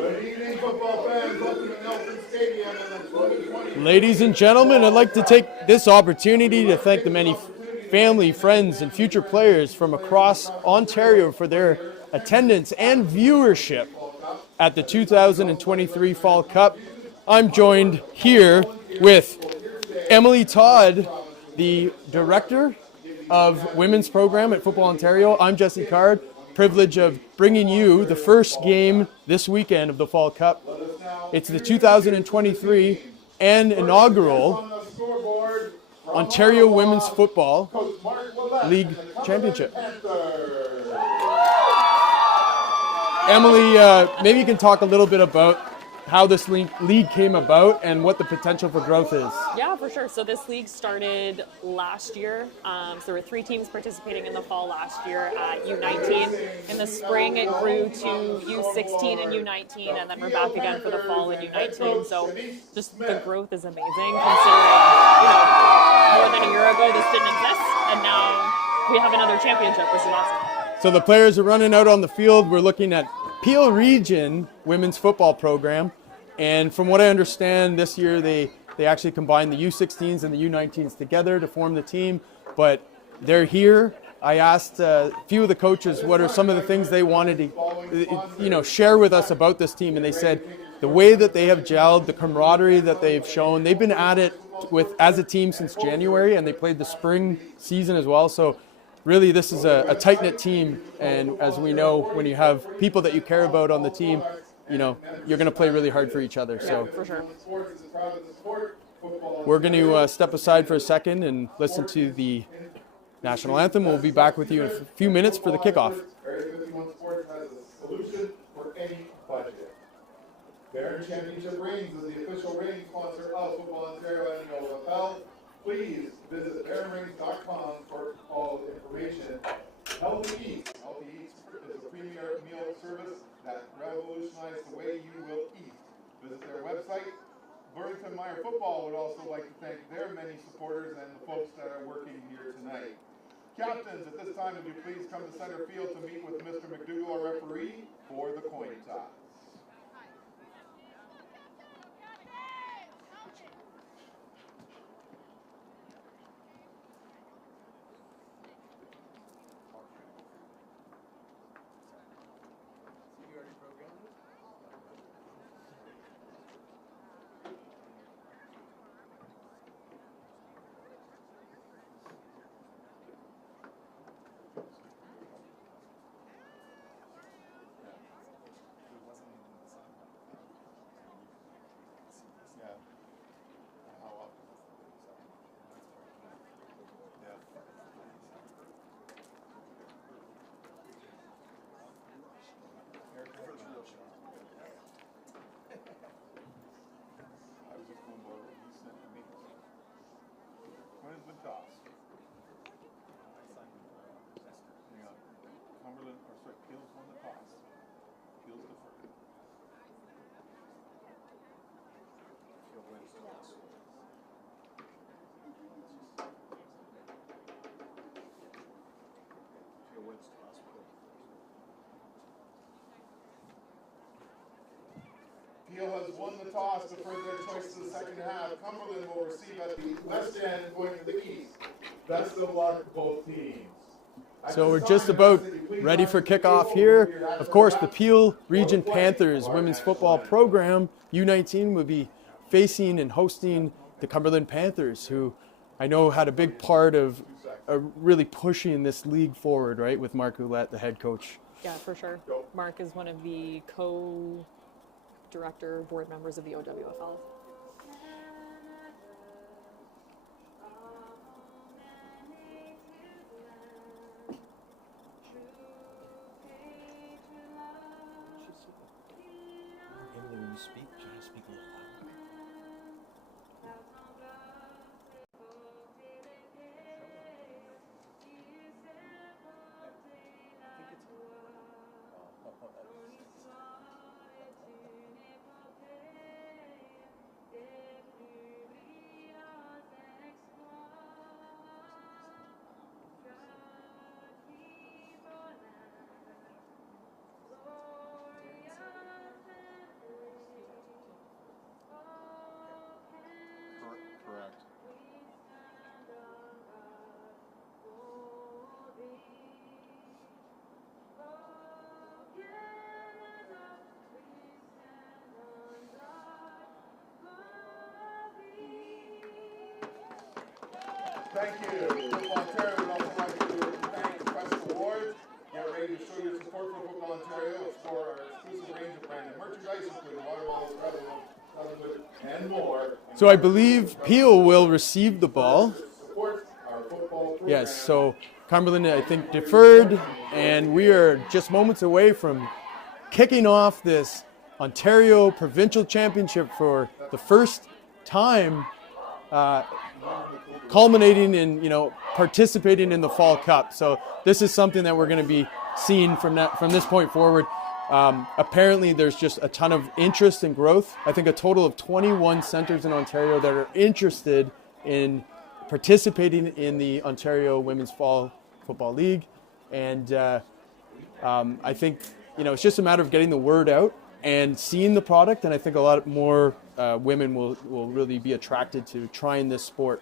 Good evening, football fans. Welcome to Nelson Stadium in the 2020. Ladies and gentlemen, I'd like to take this opportunity to thank the many family, friends, and future players from across Ontario for their attendance and viewership at the 2023 Fall Cup. I'm joined here with Emily Todd, the Director of Women's Program at Football Ontario. I'm Jesse Card, privilege of bringing you the first game this weekend of the Fall Cup. It's the 2023 and inaugural Ontario Women's Football League Championship. Emily, maybe you can talk a little bit about how this league came about and what the potential for growth is. Yeah, for sure. So this league started last year. So there were 3 teams participating in the fall last year at U19. In the spring, it grew to U16 and U19, and then we're back again for the fall in U19. So just the growth is amazing, considering, more than a year ago this didn't exist, and now we have another championship, which is awesome. So the players are running out on the field. We're looking at Peel Region Women's Football Program. And from what I understand, this year they actually combined the U16s and the U19s together to form the team. But they're here. I asked a few of the coaches what are some of the things they wanted to share with us about this team. And they said the way that they have gelled, the camaraderie that they've shown, they've been at it as a team since January, and they played the spring season as well. So really, this is a tight-knit team, and as we know, when you have people that you care about on the team, you're going to play really hard for each other. So for sure. We're going to step aside for a second and listen to the national anthem. We'll be back with you in a few minutes for the kickoff. Area 51 Sports has a solution for any budget. Baron Championship Rings is the official ring sponsor of Football Ontario and the OWFL. Please visit baronrings.com for all information. Healthy Eats. Healthy Eats is a premier meal service that revolutionized the way you will eat. Visit their website. Burlington Meyer Football would also like to thank their many supporters and the folks that are working here tonight. Captains, at this time, would you please come to center field to meet with Mr. McDougall, our referee, for the coin toss. Toss. Cumberland, Peel's won the toss. Peel's the first. Peel wins the toss. Peel wins the toss. Peel has won the toss to further their choice to the second half. Cumberland will receive at the west end going to the east. Best of luck, both teams. So we're just about ready for kickoff here. Of course, the Peel Region Panthers Women's Football Program, U19, will be facing and hosting the Cumberland Panthers, who I know had a big part of really pushing this league forward, right, with Mark Ouellette, the head coach. Yeah, for sure. Mark is one of the co-director board members of the OWFL. When you speak, try to speak a little louder. Thank you. Football Ontario would also like to thank the Quest Awards. Get ready to show your support for Football Ontario. Explore our exclusive range of branded merchandise, including water bottles, and more. So I believe Peel will receive the ball. Support our football program. Yes, so Cumberland, I think, deferred, and we are just moments away from kicking off this Ontario Provincial Championship for the first time, culminating in, participating in the Fall Cup. So this is something that we're going to be seeing from this point forward. Apparently, there's just a ton of interest and growth. I think a total of 21 centers in Ontario that are interested in participating in the Ontario Women's Fall Football League. And I think, it's just a matter of getting the word out and seeing the product. And I think a lot more women will really be attracted to trying this sport.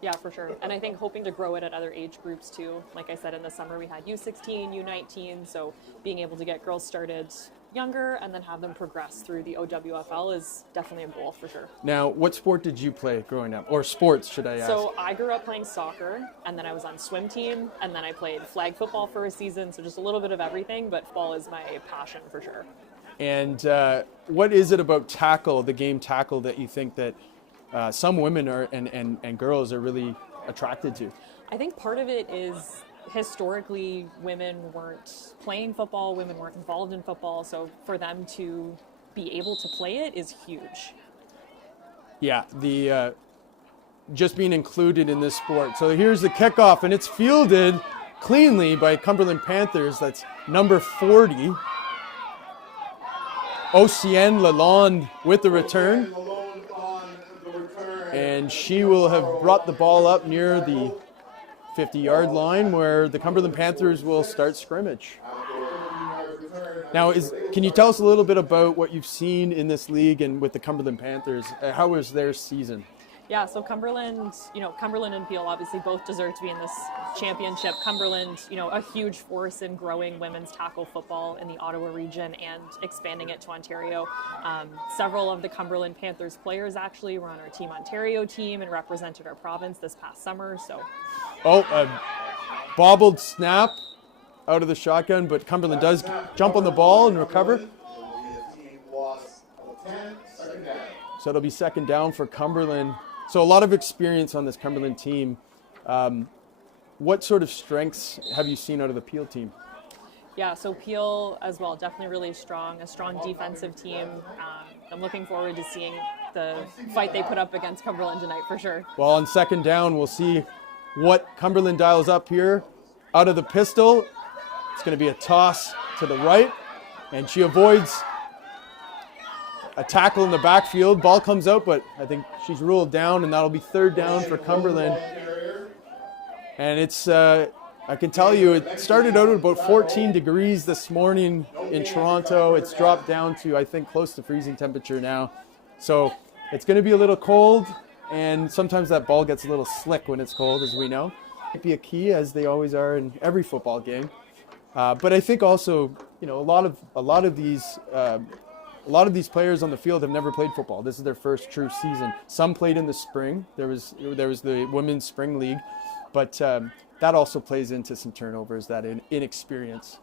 Yeah, for sure. And I think hoping to grow it at other age groups too. Like I said, in the summer we had U16, U19, so being able to get girls started younger and then have them progress through the OWFL is definitely a goal for sure. Now, what sport did you play growing up? Or sports, should I ask? So I grew up playing soccer, and then I was on swim team, and then I played flag football for a season, so just a little bit of everything, but football is my passion for sure. And what is it about tackle, the game tackle, that you think that some women are and girls are really attracted to? I think part of it is historically women weren't playing football, women weren't involved in football, so for them to be able to play it is huge. Yeah, the just being included in this sport. So here's the kickoff, and it's fielded cleanly by Cumberland Panthers. That's number 40. Oceane Lalonde with the return. And she will have brought the ball up near the 50-yard line where the Cumberland Panthers will start scrimmage. Now, can you tell us a little bit about what you've seen in this league and with the Cumberland Panthers? How was their season? Yeah, so Cumberland, Cumberland and Peel obviously both deserve to be in this championship. Cumberland, a huge force in growing women's tackle football in the Ottawa region and expanding it to Ontario. Several of the Cumberland Panthers players actually were on our Team Ontario team and represented our province this past summer. So, a bobbled snap out of the shotgun, but Cumberland does jump on the ball and recover. So it'll be second down for Cumberland. So a lot of experience on this Cumberland team. What sort of strengths have you seen out of the Peel team? Yeah, so Peel as well, definitely really strong, a strong defensive team. I'm looking forward to seeing the fight they put up against Cumberland tonight for sure. Well, on second down, we'll see what Cumberland dials up here. Out of the pistol, it's going to be a toss to the right, and she avoids a tackle in the backfield. Ball comes out, but I think she's ruled down, and that'll be third down for Cumberland. And it's, I can tell you, it started out at about 14 degrees this morning in Toronto. It's dropped down to, I think, close to freezing temperature now. So it's going to be a little cold, and sometimes that ball gets a little slick when it's cold, as we know. Might be a key, as they always are in every football game. But I think also, a lot of these players on the field have never played football. This is their first true season. Some played in the spring. There was the Women's Spring League, but that also plays into some turnovers, that inexperience.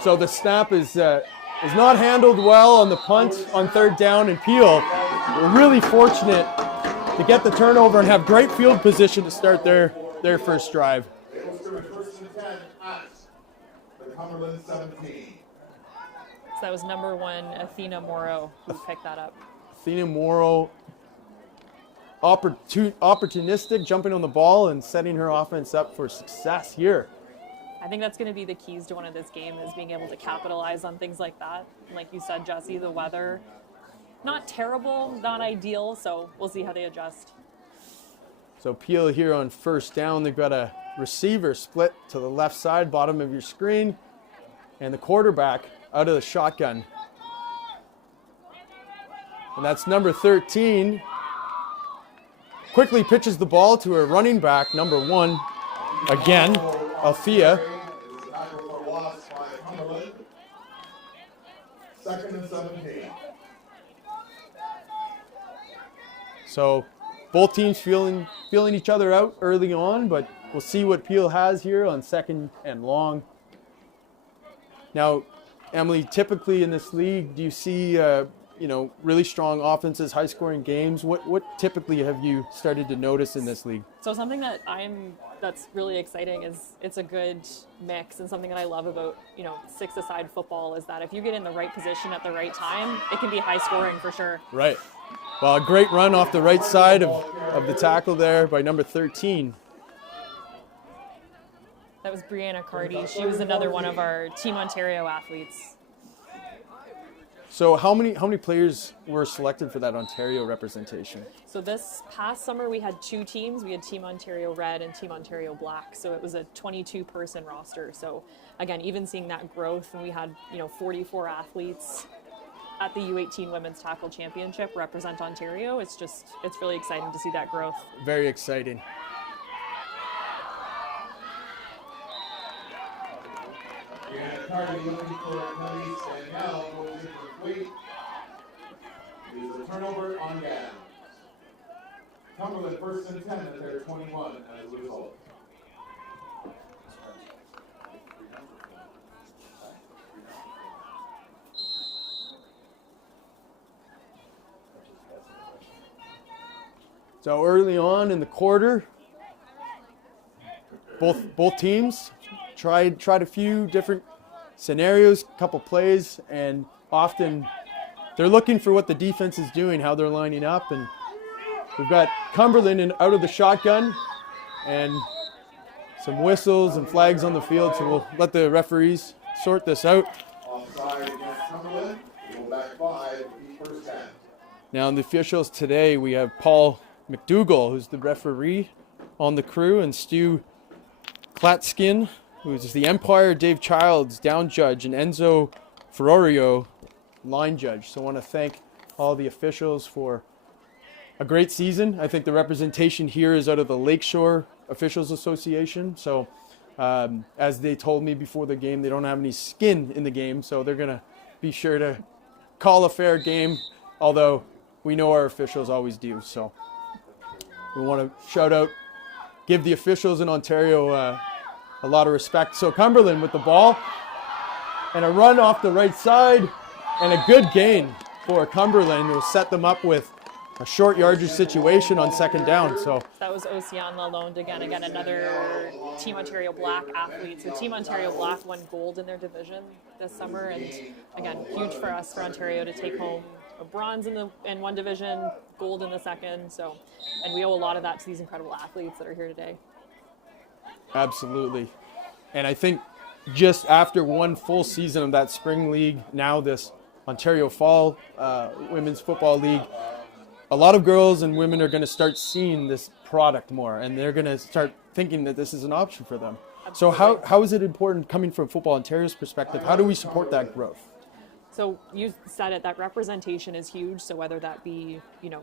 So the snap is not handled well on the punt on third down, and Peel were really fortunate to get the turnover and have great field position to start their first drive. Cumberland 17. So that was number 1, Athena Morrow, who picked that up. Athena Morrow, opportunistic, jumping on the ball and setting her offense up for success here. I think that's going to be the keys to winning this game, is being able to capitalize on things like that. Like you said, Jesse, the weather, not terrible, not ideal, so we'll see how they adjust. So Peel here on first down. They've got a receiver split to the left side, bottom of your screen, and the quarterback out of the shotgun. And that's number 13. Quickly pitches the ball to her running back, number 1, again, Althea. Second and 17. So both teams feeling each other out early on, but we'll see what Peel has here on 2nd and long. Now, Emily, typically in this league, do you see really strong offenses, high-scoring games? What typically have you started to notice in this league? So something that's really exciting is it's a good mix, and something that I love about six-a-side football is that if you get in the right position at the right time, it can be high-scoring for sure. Right. Well, a great run off the right side of the tackle there by number 13. That was Brianna Carty. She was another one of our Team Ontario athletes. So how many players were selected for that Ontario representation? So this past summer we had 2 teams. We had Team Ontario Red and Team Ontario Black. So it was a 22-person roster. So again, even seeing that growth, and we had 44 athletes at the U18 Women's Tackle Championship represent Ontario. It's really exciting to see that growth. Very exciting. Cardi looking for a penalty, and now goes incomplete. It is a turnover on downs. Cumberland 1st and 10 at their 21 as a result. So early on in the quarter, both teams tried a few different scenarios, a couple plays, and often they're looking for what the defense is doing, how they're lining up. And we've got Cumberland out of the shotgun and some whistles and flags on the field, so we'll let the referees sort this out. Offside against Cumberland, go back 5, first down. Now, in the officials today, we have Paul McDougall, who's the referee on the crew, and Stu Klatskin, who's the Empire, Dave Childs, down judge, and Enzo Ferrorio, line judge. So I want to thank all the officials for a great season. I think the representation here is out of the Lakeshore Officials Association. So as they told me before the game, they don't have any skin in the game, so they're going to be sure to call a fair game, although we know our officials always do. So we want to give the officials in Ontario a lot of respect. So Cumberland with the ball and a run off the right side and a good gain for Cumberland will set them up with a short yardage situation on 2nd down. So that was Ocean Lalonde again, another Team Ontario Black athlete. So Team Ontario Black won gold in their division this summer, and again, huge for us, for Ontario, to take home a bronze in one division, gold in the second. So, and we owe a lot of that to these incredible athletes that are here today. Absolutely. And I think just after one full season of that spring league, now this Ontario Fall Women's Football League, a lot of girls and women are going to start seeing this product more, and they're going to start thinking that this is an option for them. Absolutely. So how is it important, coming from Football Ontario's perspective, how do we support that growth? So you said it, that representation is huge. So whether that be,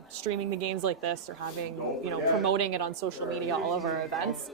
streaming the games like this, or having, promoting it on social media, all of our events,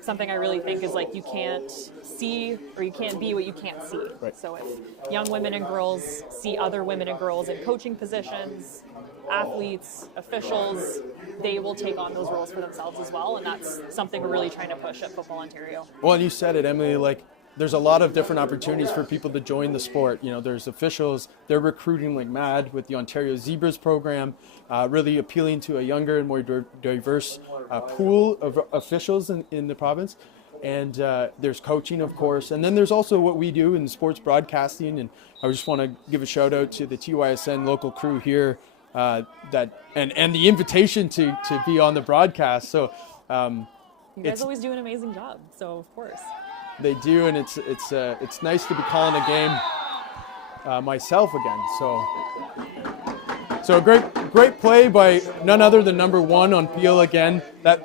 something I really think is, like, you can't see or you can't be what you can't see. Right. So if young women and girls see other women and girls in coaching positions, athletes, officials, they will take on those roles for themselves as well. And that's something we're really trying to push at Football Ontario. Well, and you said it, Emily, like, there's a lot of different opportunities for people to join the sport. There's officials, they're recruiting like mad with the Ontario Zebras program, really appealing to a younger and more diverse pool of officials in the province. And there's coaching, of course. And then there's also what we do in sports broadcasting. And I just want to give a shout out to the TYSN local crew here, and the invitation to be on the broadcast. So you guys always do an amazing job. So of course. They do, and it's nice to be calling a game myself again. So great play by none other than number 1 on Peel again. That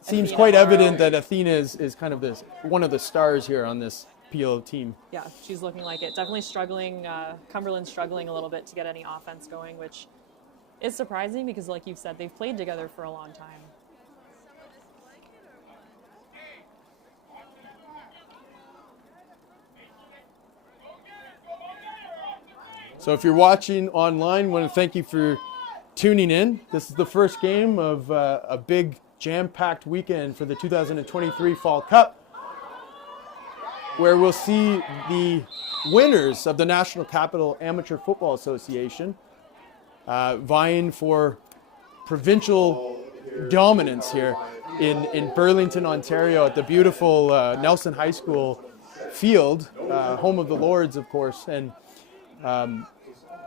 seems quite evident that Athena is kind of one of the stars here on this Peel team. Yeah, she's looking like it. Definitely struggling. Cumberland's struggling a little bit to get any offense going, which is surprising because, like you've said, they've played together for a long time. So if you're watching online, I want to thank you for tuning in. This is the first game of a big jam-packed weekend for the 2023 Fall Cup, where we'll see the winners of the National Capital Amateur Football Association vying for provincial dominance here in Burlington, Ontario, at the beautiful Nelson High School field, home of the Lords, of course. And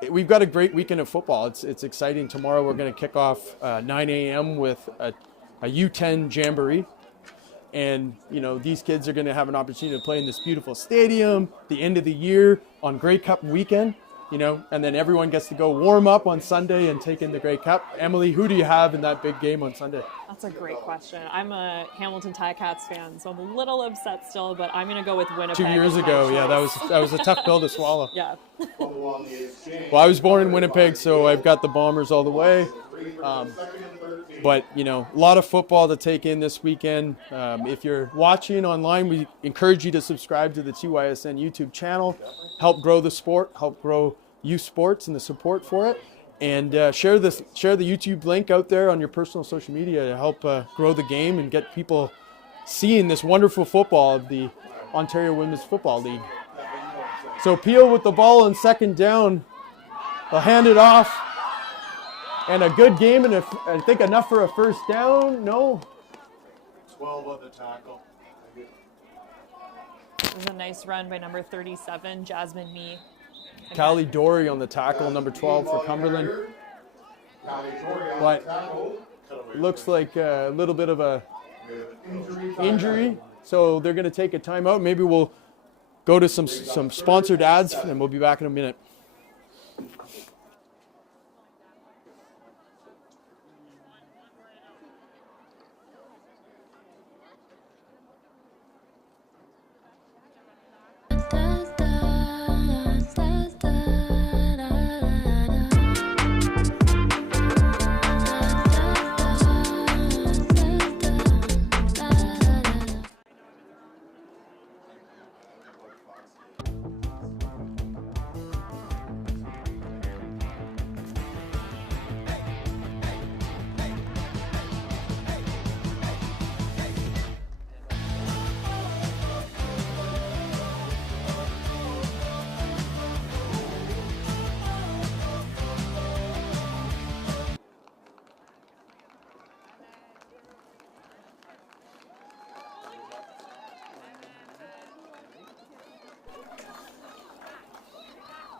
we've got a great weekend of football. It's exciting. Tomorrow we're going to kick off 9 a.m. with a U10 jamboree. And, you know, these kids are going to have an opportunity to play in this beautiful stadium, the end of the year on Grey Cup weekend, you know, and then everyone gets to go warm up on Sunday and take in the Grey Cup. Emily, who do you have in that big game on Sunday? That's a great question. I'm a Hamilton Ticats fan, so I'm a little upset still, but I'm going to go with Winnipeg. 2 years ago, yeah, that was a tough pill to swallow. Yeah. Well, I was born in Winnipeg, so I've got the Bombers all the way. But, you know, a lot of football to take in this weekend. If you're watching online, we encourage you to subscribe to the TYSN YouTube channel. Help grow the sport, help grow youth sports and the support for it. And share the YouTube link out there on your personal social media to help grow the game and get people seeing this wonderful football of the Ontario Women's Football League. So Peel with the ball on second down. They'll hand it off. And a good game, and I think enough for a first down. No. 12 on the tackle. It was a nice run by number 37, Jasmine Mee. Callie Dory on the tackle, number 12 for Cumberland. But looks like a little bit of a injury, so they're going to take a timeout. Maybe we'll go to some sponsored ads, and we'll be back in a minute.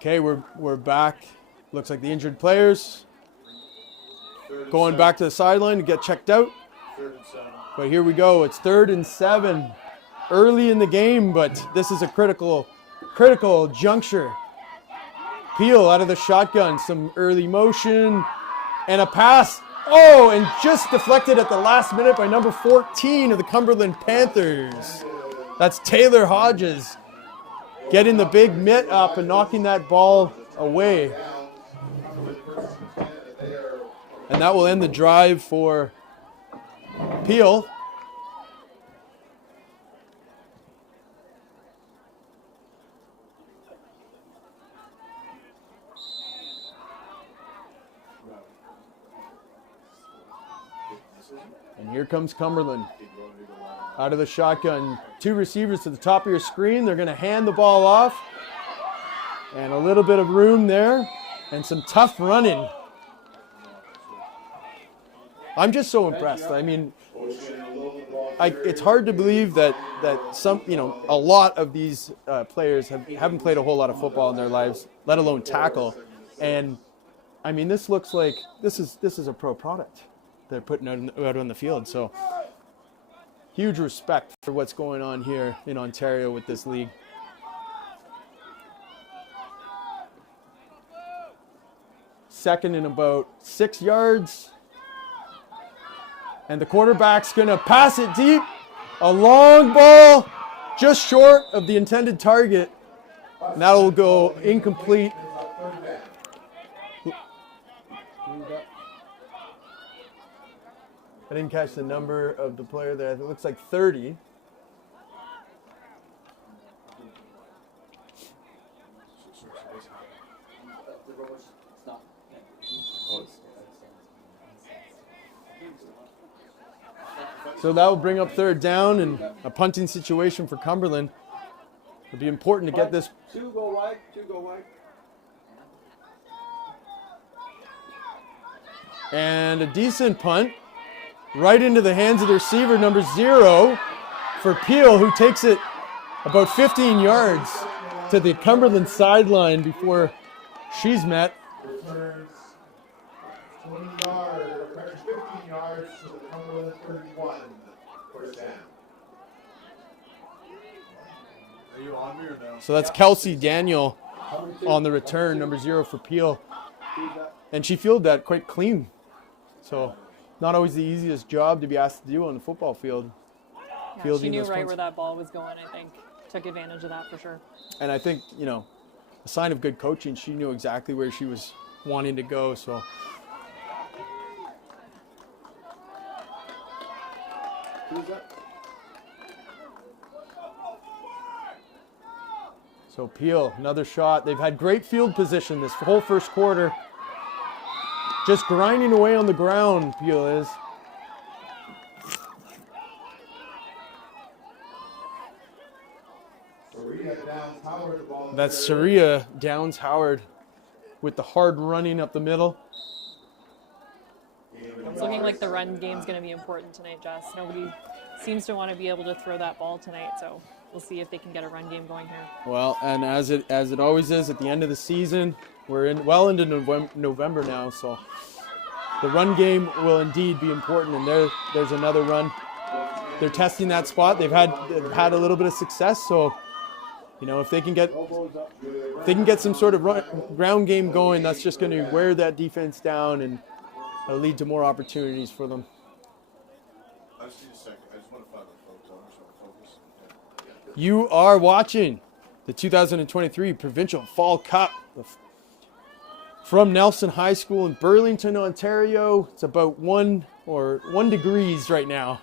Okay, we're back. Looks like the injured players going back to the sideline to get checked out. But here we go. It's 3rd and 7. Early in the game, but this is a critical juncture. Peel out of the shotgun, some early motion, and a pass. Oh, and just deflected at the last minute by number 14 of the Cumberland Panthers. That's Taylor Hodges getting the big mitt up and knocking that ball away. And that will end the drive for Peel. And here comes Cumberland. Out of the shotgun, 2 receivers to the top of your screen. They're going to hand the ball off. And a little bit of room there. And some tough running. I'm just so impressed. I mean, it's hard to believe that a lot of these players haven't played a whole lot of football in their lives, let alone tackle. And I mean, this looks like this is a pro product they're putting out on the field. So huge respect for what's going on here in Ontario with this league. Second and about 6 yards. And the quarterback's going to pass it deep. A long ball just short of the intended target. And that will go incomplete. I didn't catch the number of the player there. It looks like 30. So that will bring up third down and a punting situation for Cumberland. It'll be important to get this. Two go wide. And a decent punt right into the hands of the receiver, number 0, for Peel, who takes it about 15 yards to the Cumberland sideline before she's met. Returns 20 yards, or 15 yards to the Cumberland 31 first down. Are you on me or no? So that's Kelsey Daniel on the return, number 0 for Peel. And she fielded that quite clean. So not always the easiest job to be asked to do on the football field. Yeah, she knew right where that ball was going, I think. Took advantage of that for sure. And I think, a sign of good coaching, she knew exactly where she was wanting to go. So Peel, another shot. They've had great field position this whole first quarter. Just grinding away on the ground, Peel is. That's Saria Downs Howard with the hard running up the middle. It's looking like the run game's going to be important tonight, Jess. Nobody seems to want to be able to throw that ball tonight, so we'll see if they can get a run game going here. Well, and as it always is at the end of the season, we're into November now, so the run game will indeed be important. And there's another run. They're testing that spot. They've had a little bit of success, so if they can get some sort of ground game going, that's just going to wear that defense down and lead to more opportunities for them. I just need a second. I just want to find the folks. I just want to focus. You are watching the 2023 Provincial Fall Cup from Nelson High School in Burlington, Ontario. It's about 1 degrees right now,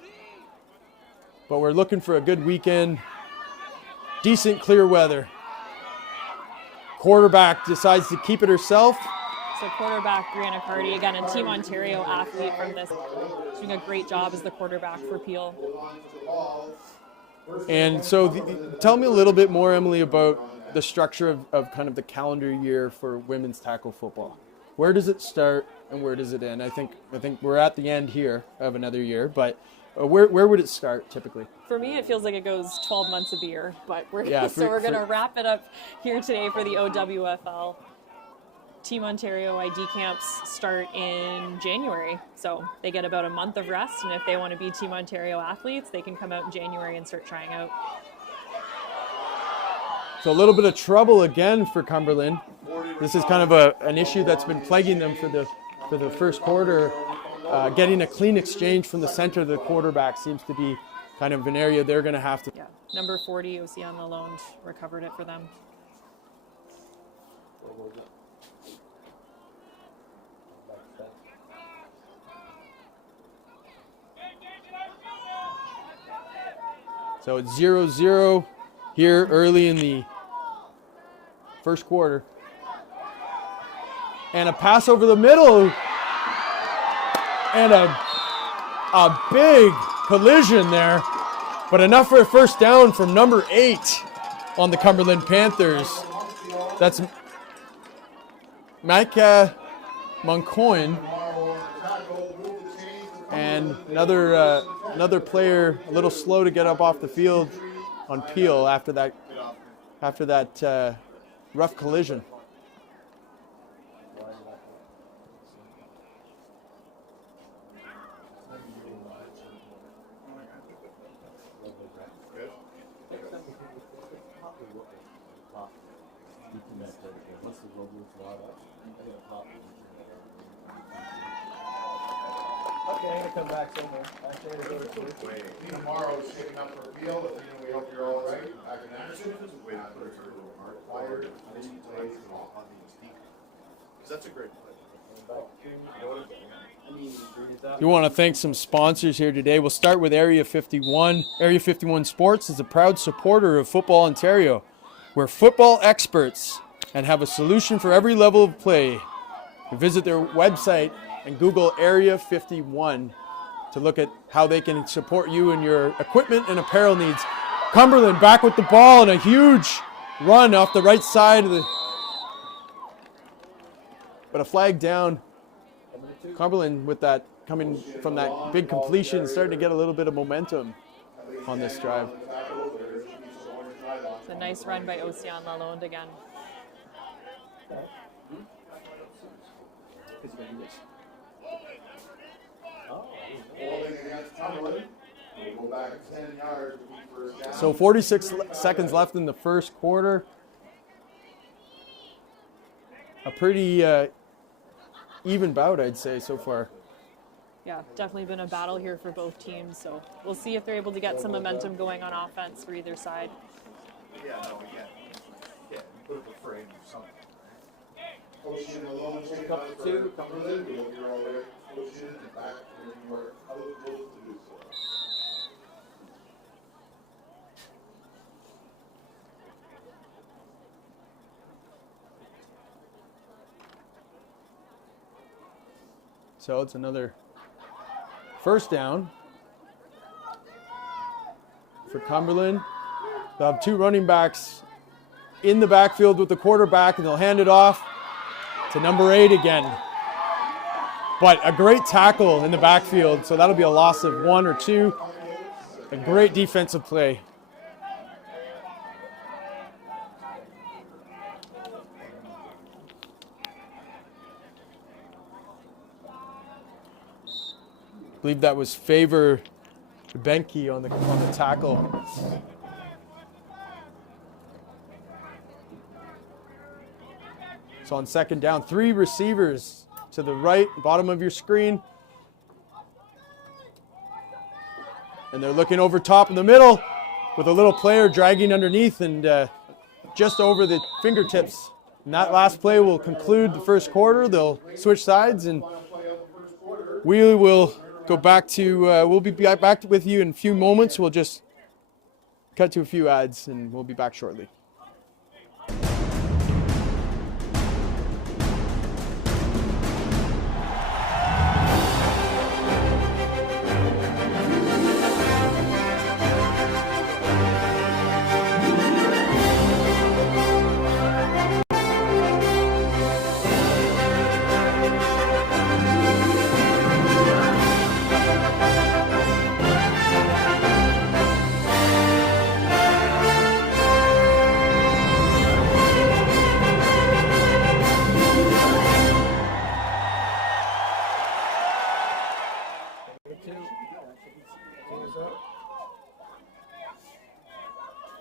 but we're looking for a good weekend. Decent clear weather. Quarterback decides to keep it herself. So quarterback Brianna Carty, again, a Team Ontario athlete from this. She's doing a great job as the quarterback for Peel. And so tell me a little bit more, Emily, about the structure of kind of the calendar year for women's tackle football. Where does it start and where does it end? I think we're at the end here of another year, but where would it start typically? For me, it feels like it goes 12 months of the year, but we're going to wrap it up here today for the OWFL. Team Ontario ID camps start in January, so they get about a month of rest, and if they want to be Team Ontario athletes, they can come out in January and start trying out. So a little bit of trouble again for Cumberland. This is kind of an issue that's been plaguing them for the first quarter. Getting a clean exchange from the center of the quarterback seems to be kind of an area they're going to have to. Yeah, number 40, Ocean Lalonde recovered it for them. So it's 0-0 here early in the first quarter. And a pass over the middle. And a big collision there. But enough for a first down from number 8 on the Cumberland Panthers. That's Micah Moncoin. And another player a little slow to get up off the field on Peel after that rough collision. Come back somewhere. Tomorrow is shaping up for Peel. We hope you're all right. Back in action. Required 3 days off. Because that's a great play. We want to thank some sponsors here today. We'll start with Area 51. Area 51 Sports is a proud supporter of Football Ontario. We're football experts and have a solution for every level of play. Visit their website and Google Area 51 to look at how they can support you in your equipment and apparel needs. Cumberland back with the ball and a huge run off the right side of the, but a flag down. Cumberland with that coming from that big completion, starting to get a little bit of momentum on this drive. It's a nice run by Ocean Lalonde again. Holding against Cumberland. We'll go back 10 yards. First down. So 46 seconds left in the first quarter. A pretty even bout, I'd say, so far. Yeah, definitely been a battle here for both teams. So we'll see if they're able to get some momentum going on offense for either side. Yeah, no, yeah, put up a frame or something. Ocean alone, check up to Cumberland. We'll be all there. Ocean and back when you are eligible to do so. So it's another first down for Cumberland. They'll have two running backs in the backfield with the quarterback, and they'll hand it off to number 8 again. But a great tackle in the backfield, so that'll be a loss of 1 or 2. A great defensive play. I believe that was Favor Benke on the tackle. So on second down, 3 receivers to the right, bottom of your screen. And they're looking over top in the middle with a little player dragging underneath and just over the fingertips. And that last play will conclude the first quarter. They'll switch sides and we will go back to, we'll be back with you in a few moments. We'll just cut to a few ads and we'll be back shortly.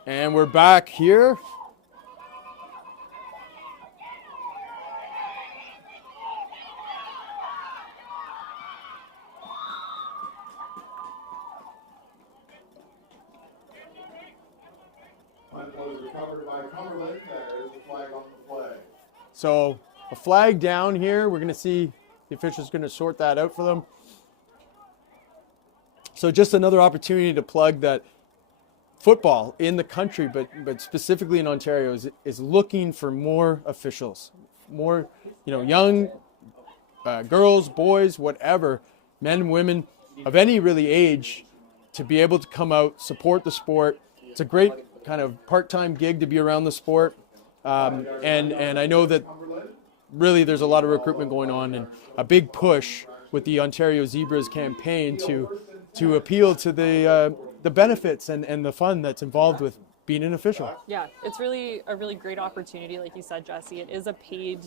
And we're back here. Punt was recovered by Cumberland. There is a flag on the play. So a flag down here. We're going to see the officials going to sort that out for them. So just another opportunity to plug that football in the country, but specifically in Ontario, is looking for more officials, more young girls, boys, whatever, men and women of any really age, to be able to come out, support the sport. It's a great kind of part-time gig to be around the sport, and I know that really there's a lot of recruitment going on and a big push with the Ontario Zebras campaign to appeal to the benefits and the fun that's involved with being an official. Yeah, it's really a really great opportunity, like you said, Jesse. It is a paid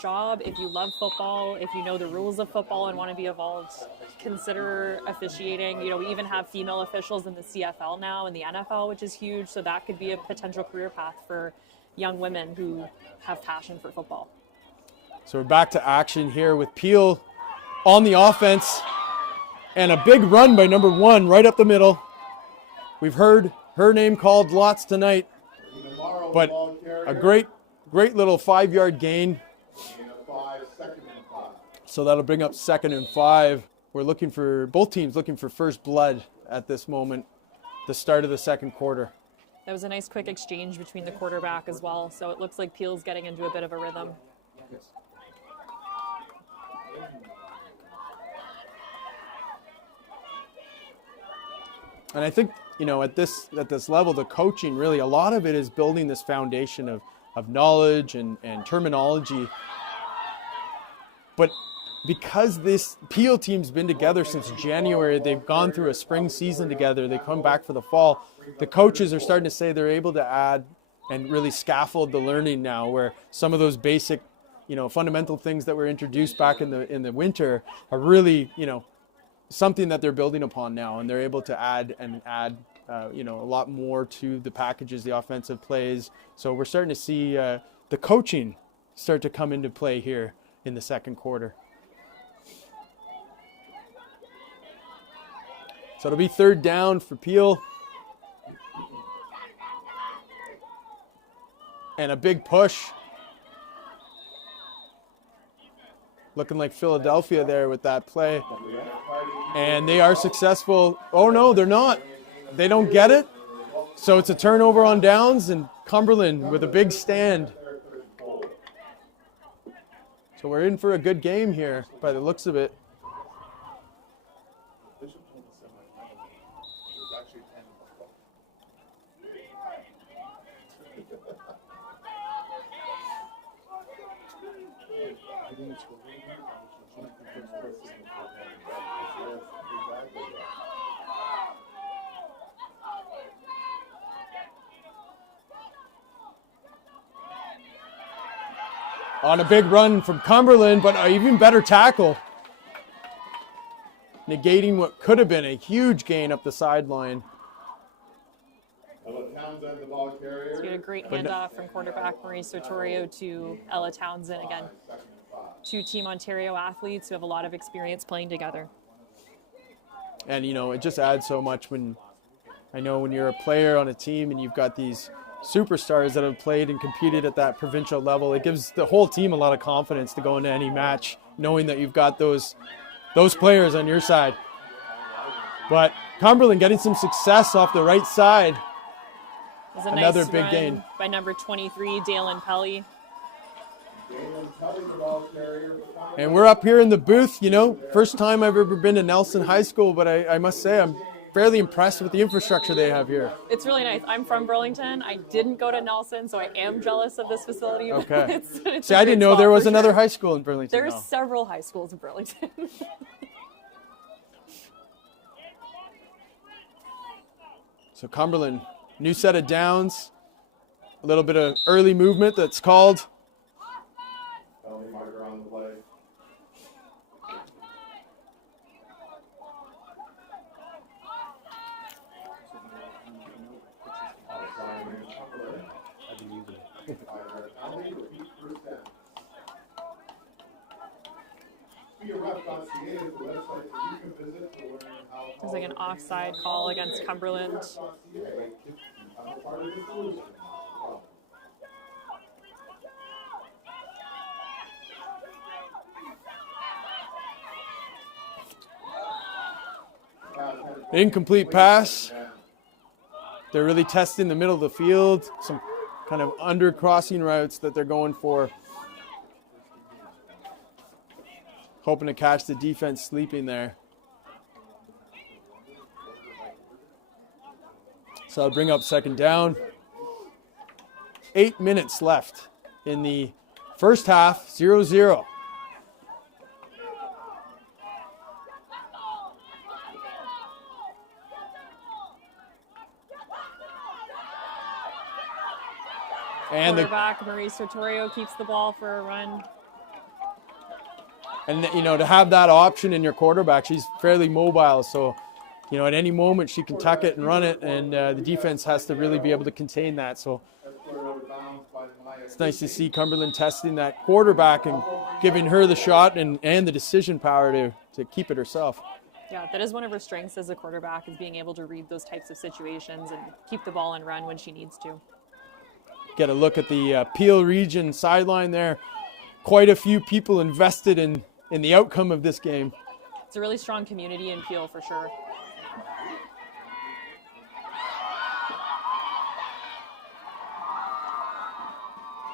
job. If you love football, if you know the rules of football and want to be involved, consider officiating. We even have female officials in the CFL now and the NFL, which is huge. So that could be a potential career path for young women who have passion for football. So we're back to action here with Peel on the offense and a big run by number 1 right up the middle. We've heard her name called lots tonight, but a great little 5-yard gain. So that'll bring up 2nd and 5. We're looking for, both teams looking for first blood at this moment, the start of the second quarter. That was a nice quick exchange between the quarterback as well. So it looks like Peel's getting into a bit of a rhythm. And I think, at this level, the coaching, really, a lot of it is building this foundation of knowledge and terminology. But because this Peel team's been together since January, they've gone through a spring season together, they come back for the fall, the coaches are starting to say they're able to add and really scaffold the learning now, where some of those basic, fundamental things that were introduced back in the winter are really, something that they're building upon now, and they're able to add a lot more to the packages, the offensive plays. So we're starting to see the coaching start to come into play here in the second quarter. So it'll be third down for Peel. And a big push. Looking like Philadelphia there with that play. And they are successful. Oh no, they're not. They don't get it. So it's a turnover on downs, and Cumberland with a big stand. So we're in for a good game here by the looks of it. On a big run from Cumberland, but an even better tackle. Negating what could have been a huge gain up the sideline. Townsend, the ball carrier. So we had a great handoff from quarterback Maurice Sartorio to Ella Townsend. Again, two Team Ontario athletes who have a lot of experience playing together. And, it just adds so much when you're a player on a team and you've got these superstars that have played and competed at that provincial level. It gives the whole team a lot of confidence to go into any match, knowing that you've got those players on your side. But Cumberland getting some success off the right side. Another nice big gain by number 23, Dalen Pelly. And we're up here in the booth, first time I've ever been to Nelson High School, but I must say I'm fairly impressed with the infrastructure they have here. It's really nice. I'm from Burlington. I didn't go to Nelson, so I am jealous of this facility. Okay. It's See, I didn't know there was another high school in Burlington. There's several high schools in Burlington. So Cumberland, new set of downs, a little bit of early movement that's called. There's like an offside call against Cumberland. Incomplete pass. They're really testing the middle of the field. Some kind of under crossing routes that they're going for. Hoping to catch the defense sleeping there. So I'll bring up second down. 8 minutes left in the first half, 0-0. And quarterback Maurice Sartorio keeps the ball for a run. And, to have that option in your quarterback, she's fairly mobile. So, at any moment she can tuck it and run it, and the defense has to really be able to contain that. So it's nice to see Cumberland testing that quarterback and giving her the shot and the decision power to keep it herself. Yeah, that is one of her strengths as a quarterback, is being able to read those types of situations and keep the ball and run when she needs to. Get a look at the Peel region sideline there. Quite a few people invested in the outcome of this game. It's a really strong community in Peel for sure.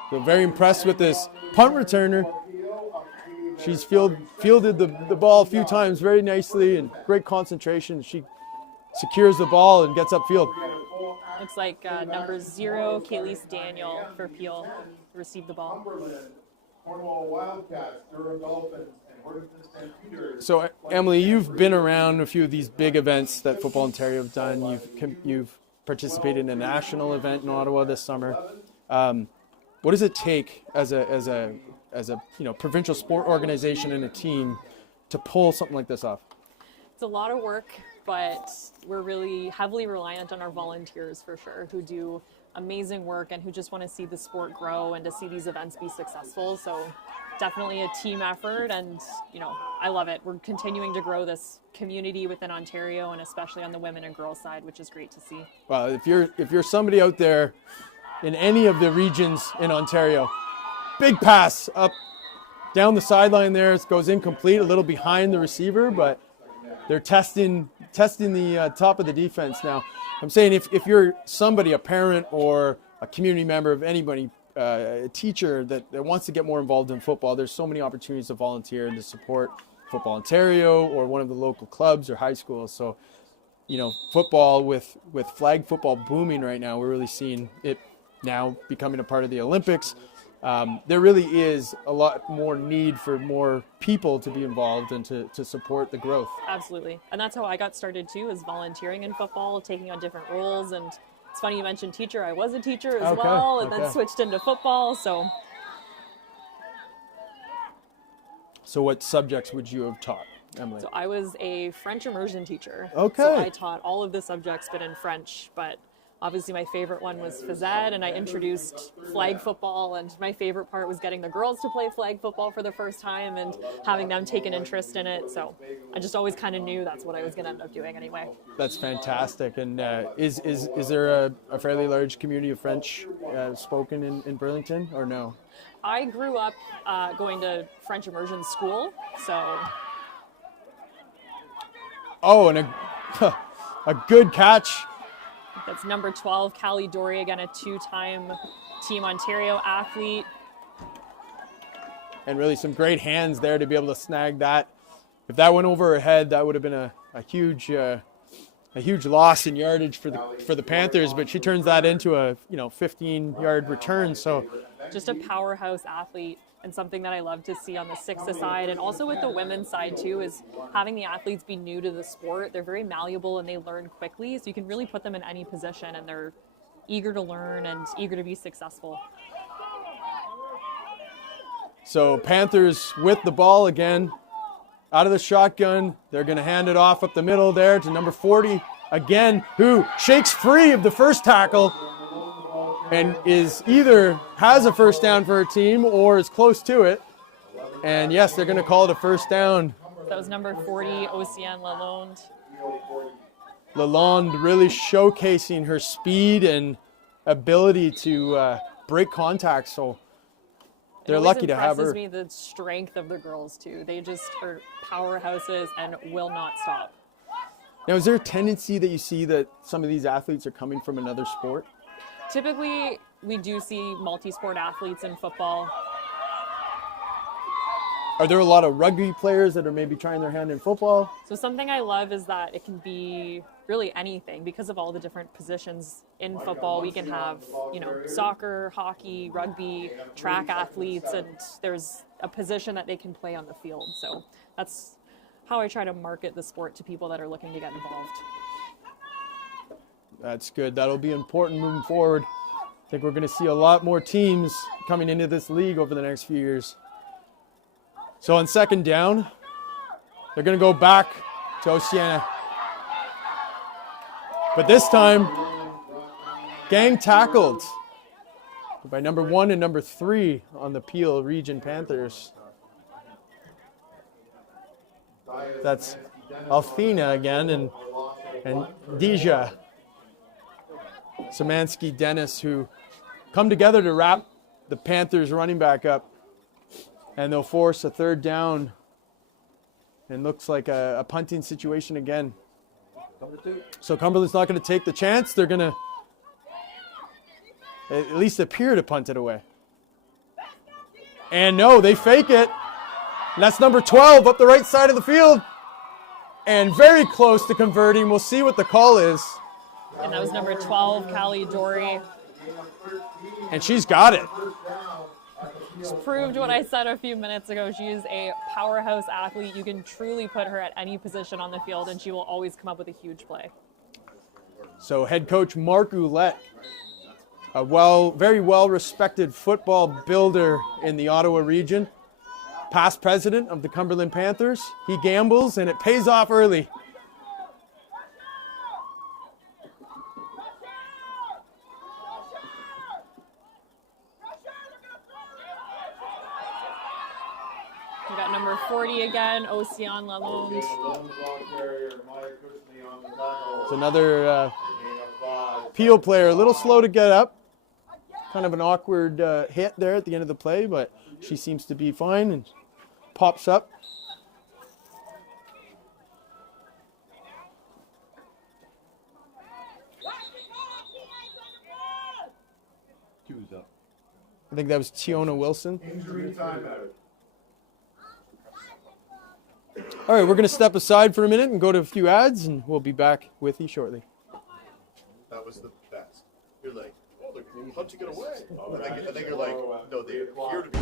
So very impressed with this punt returner. She's fielded the ball a few times very nicely and great concentration. She secures the ball and gets upfield. Looks like number 0, Kayleese Daniel for Peel, to receive the ball. Cumberland, Cornwall Wildcats, Durham Dolphins, and Worthington Stampeders. So, Emily, you've been around a few of these big events that Football Ontario have done. You've participated in a national event in Ottawa this summer. What does it take as a provincial sport organization and a team to pull something like this off? It's a lot of work, but we're really heavily reliant on our volunteers for sure, who do amazing work and who just want to see the sport grow and to see these events be successful. So definitely a team effort, and I love it. We're continuing to grow this community within Ontario, and especially on the women and girls side, which is great to see. Well, if you're somebody out there in any of the regions in Ontario, big pass up down the sideline there. It goes incomplete, a little behind the receiver, but they're testing the top of the defense now. I'm saying if you're somebody, a parent or a community member of anybody, a teacher that wants to get more involved in football, there's so many opportunities to volunteer and to support Football Ontario or one of the local clubs or high schools. So, football with flag football booming right now, we're really seeing it now becoming a part of the Olympics. There really is a lot more need for more people to be involved and to support the growth. Absolutely. And that's how I got started too, is volunteering in football, taking on different roles. And it's funny you mentioned teacher. I was a teacher as well, and then switched into football. So what subjects would you have taught, Emily? So I was a French immersion teacher. Okay. So I taught all of the subjects, but in French. But obviously my favorite one was phys ed, and I introduced flag football, and my favorite part was getting the girls to play flag football for the first time and having them take an interest in it. So I just always kind of knew that's what I was going to end up doing anyway. That's fantastic. And is there a fairly large community of French spoken in Burlington, or no? I grew up going to French immersion school, so. Oh, and a good catch. That's number 12, Callie Dory, again, a 2-time Team Ontario athlete. And really some great hands there to be able to snag that. If that went over her head, that would have been a huge loss in yardage for the Panthers, but she turns that into a 15-yard return. So just a powerhouse athlete, and something that I love to see on the 6 side, and also with the women's side too, is having the athletes be new to the sport. They're very malleable and they learn quickly, so you can really put them in any position, and they're eager to learn and eager to be successful. So Panthers with the ball again, out of the shotgun. They're going to hand it off up the middle there to number 40 again, who shakes free of the first tackle and has a first down for her team or is close to it. And yes, they're going to call it a first down. That was number 40, Océane Lalonde. Lalonde really showcasing her speed and ability to break contact. So they're lucky to have her. It impresses me the strength of the girls too. They just are powerhouses and will not stop. Now, is there a tendency that you see that some of these athletes are coming from another sport? Typically, we do see multi-sport athletes in football. Are there a lot of rugby players that are maybe trying their hand in football? So something I love is that it can be really anything because of all the different positions in football. We can have, soccer, hockey, rugby, track athletes, and there's a position that they can play on the field. So that's how I try to market the sport to people that are looking to get involved. That's good. That'll be important moving forward. I think we're going to see a lot more teams coming into this league over the next few years. So on second down, they're going to go back to Oceana. But this time, gang tackled by number 1 and number 3 on the Peel Region Panthers. That's Alfina again and Deja Szymanski Dennis, who come together to wrap the Panthers running back up. And they'll force a third down. And looks like a punting situation again. So Cumberland's not going to take the chance. They're going to at least appear to punt it away. And no, they fake it. And that's number 12 up the right side of the field. and very close to converting. We'll see what the call is. And that was number 12, Callie Dory. And she's got it. She's proved what I said a few minutes ago. She is a powerhouse athlete. You can truly put her at any position on the field, and she will always come up with a huge play. So head coach Mark Ouellette, a very well-respected football builder in the Ottawa region, past president of the Cumberland Panthers. He gambles, and it pays off early. We got number 40 again, Ocean Lalonde. It's another Peel player, a little slow to get up. Kind of an awkward hit there at the end of the play, but she seems to be fine and pops up. I think that was Tiona Wilson. Injury timeout. All right, we're going to step aside for a minute and go to a few ads, and we'll be back with you shortly. That was the best. You're like, oh, they're punching it away. I think you're like, no, they're here to be.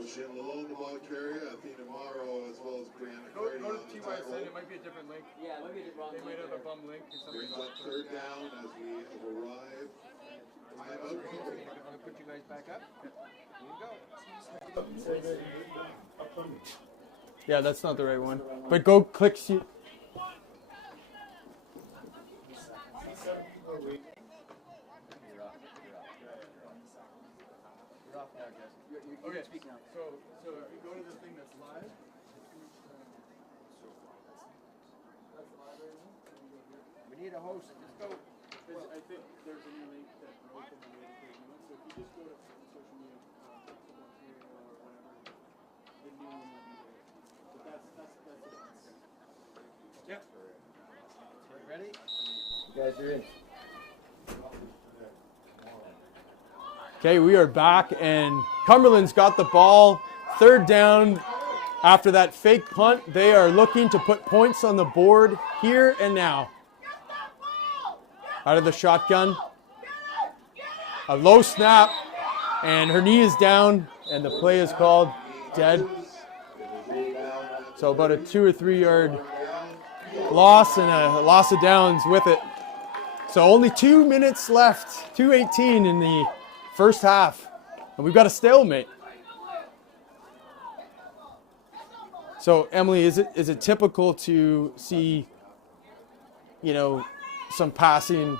Ocean Lalonde ball carrier, Athena Morrow, as well as Brianna Cardi. Go to TYSN, it might be a different link. Yeah, it might be a different They might have a bum link or something. Brings up third down as we have arrived. Timeout. I'll put you guys back up. Yeah, that's not the right one. But go click see. Okay, speak now. So if you go to the thing that's live. That's live right now. We need a host. Let's go. I think there's a new link that will open the way to create new ones. So if you just go to social media, football Ontario or whatever, the new one will be there. But that's it. Yep. Ready? You guys are in. Okay, we are back, and Cumberland's got the ball. Third down after that fake punt. They are looking to put points on the board here and now. Out of the shotgun. A low snap, and her knee is down, and the play is called dead. So about a 2 or 3 yard loss and a loss of downs with it. So only 2 minutes left, 2:18 in the first half, and we've got a stalemate. So Emily, is it typical to see, some passing,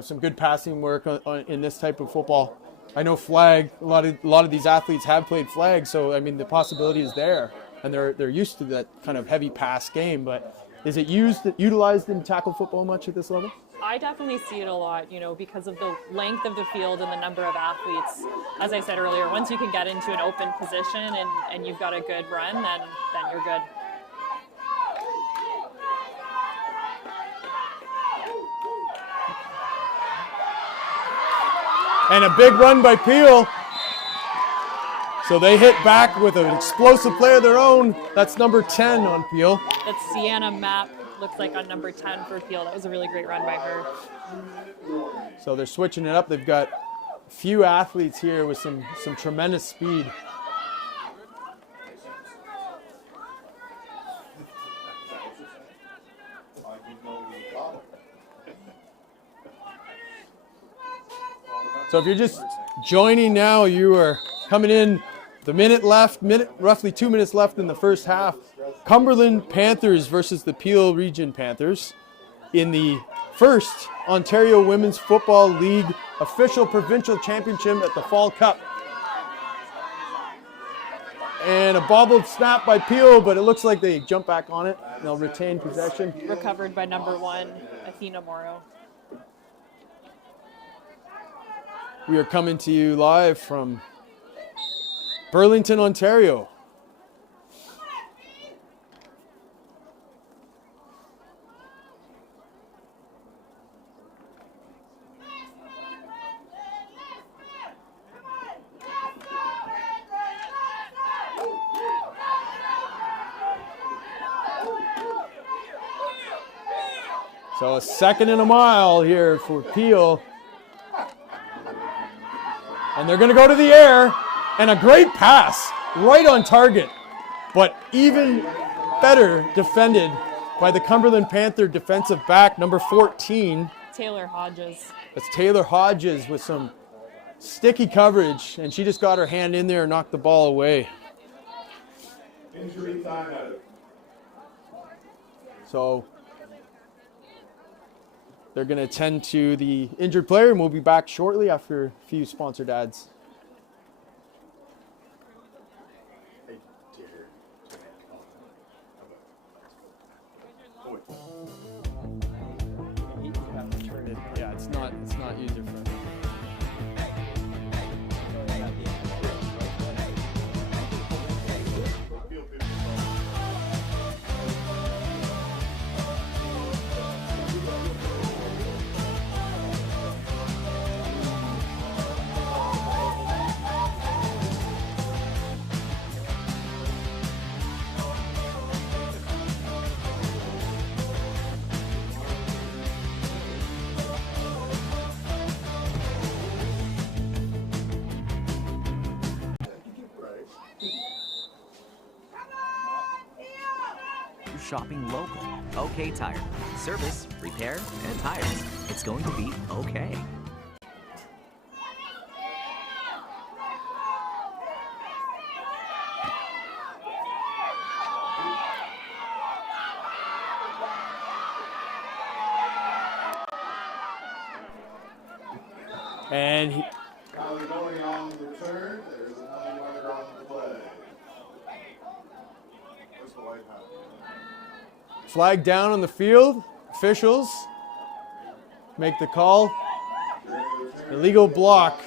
some good passing work in this type of football? I know flag. A lot of these athletes have played flag, so I mean the possibility is there, and they're used to that kind of heavy pass game. But is it utilized in tackle football much at this level? I definitely see it a lot, because of the length of the field and the number of athletes. As I said earlier, once you can get into an open position and you've got a good run, then you're good. And a big run by Peel. So they hit back with an explosive play of their own. That's number 10 on Peel. That's Sienna Mapp, looks like on number 10 for Peel. That was a really great run by her. So they're switching it up. They've got few athletes here with some tremendous speed. So if you're just joining now, you are coming in the roughly 2 minutes left in the first half. Cumberland Panthers versus the Peel Region Panthers in the first Ontario Women's Football League official provincial championship at the Fall Cup. And a bobbled snap by Peel, but it looks like they jump back on it. They'll retain possession. Recovered by number 1, Athena Morrow. We are coming to you live from Burlington, Ontario. So a second and a mile here for Peel. And they're going to go to the air, and a great pass right on target, but even better defended by the Cumberland Panther defensive back, number 14. Taylor Hodges. That's Taylor Hodges with some sticky coverage, and she just got her hand in there and knocked the ball away. Injury timeout. So they're going to attend to the injured player, and we'll be back shortly after a few sponsored ads. Yeah, it's not user friendly. Shopping local. OK Tire. Service, repair, and tires. It's going to be okay. And he, Penalty going on the return. There's a penalty marker on the play. Where's the white hat? flag down on the field. Officials make the call. Illegal block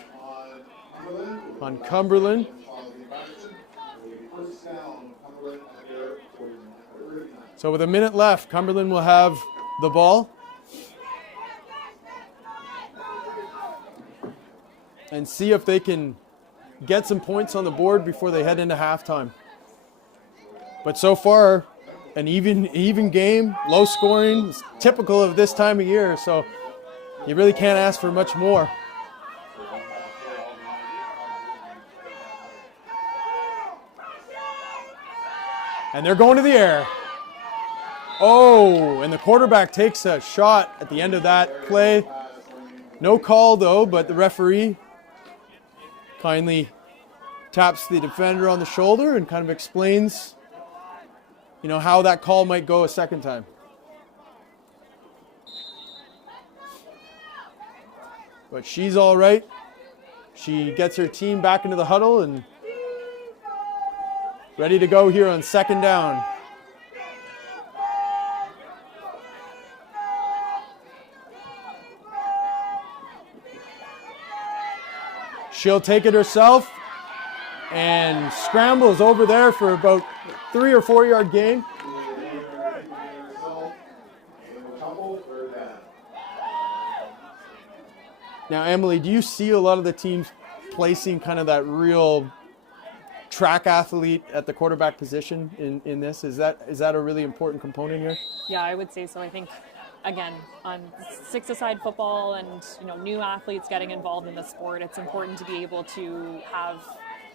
on Cumberland. So with a minute left, Cumberland will have the ball. And see if they can get some points on the board before they head into halftime. But so far, an even game, low scoring, it's typical of this time of year, so you really can't ask for much more. And they're going to the air. Oh, and the quarterback takes a shot at the end of that play. No call though, but the referee kindly taps the defender on the shoulder and kind of explains, how that call might go a second time. But she's all right. She gets her team back into the huddle and ready to go here on second down. She'll take it herself and scrambles over there for about 3 or 4 yard gain. Now, Emily, do you see a lot of the teams placing kind of that real track athlete at the quarterback position in this? Is that a really important component here? Yeah, I would say so. I think again, on six-a-side football and, new athletes getting involved in the sport, it's important to be able to have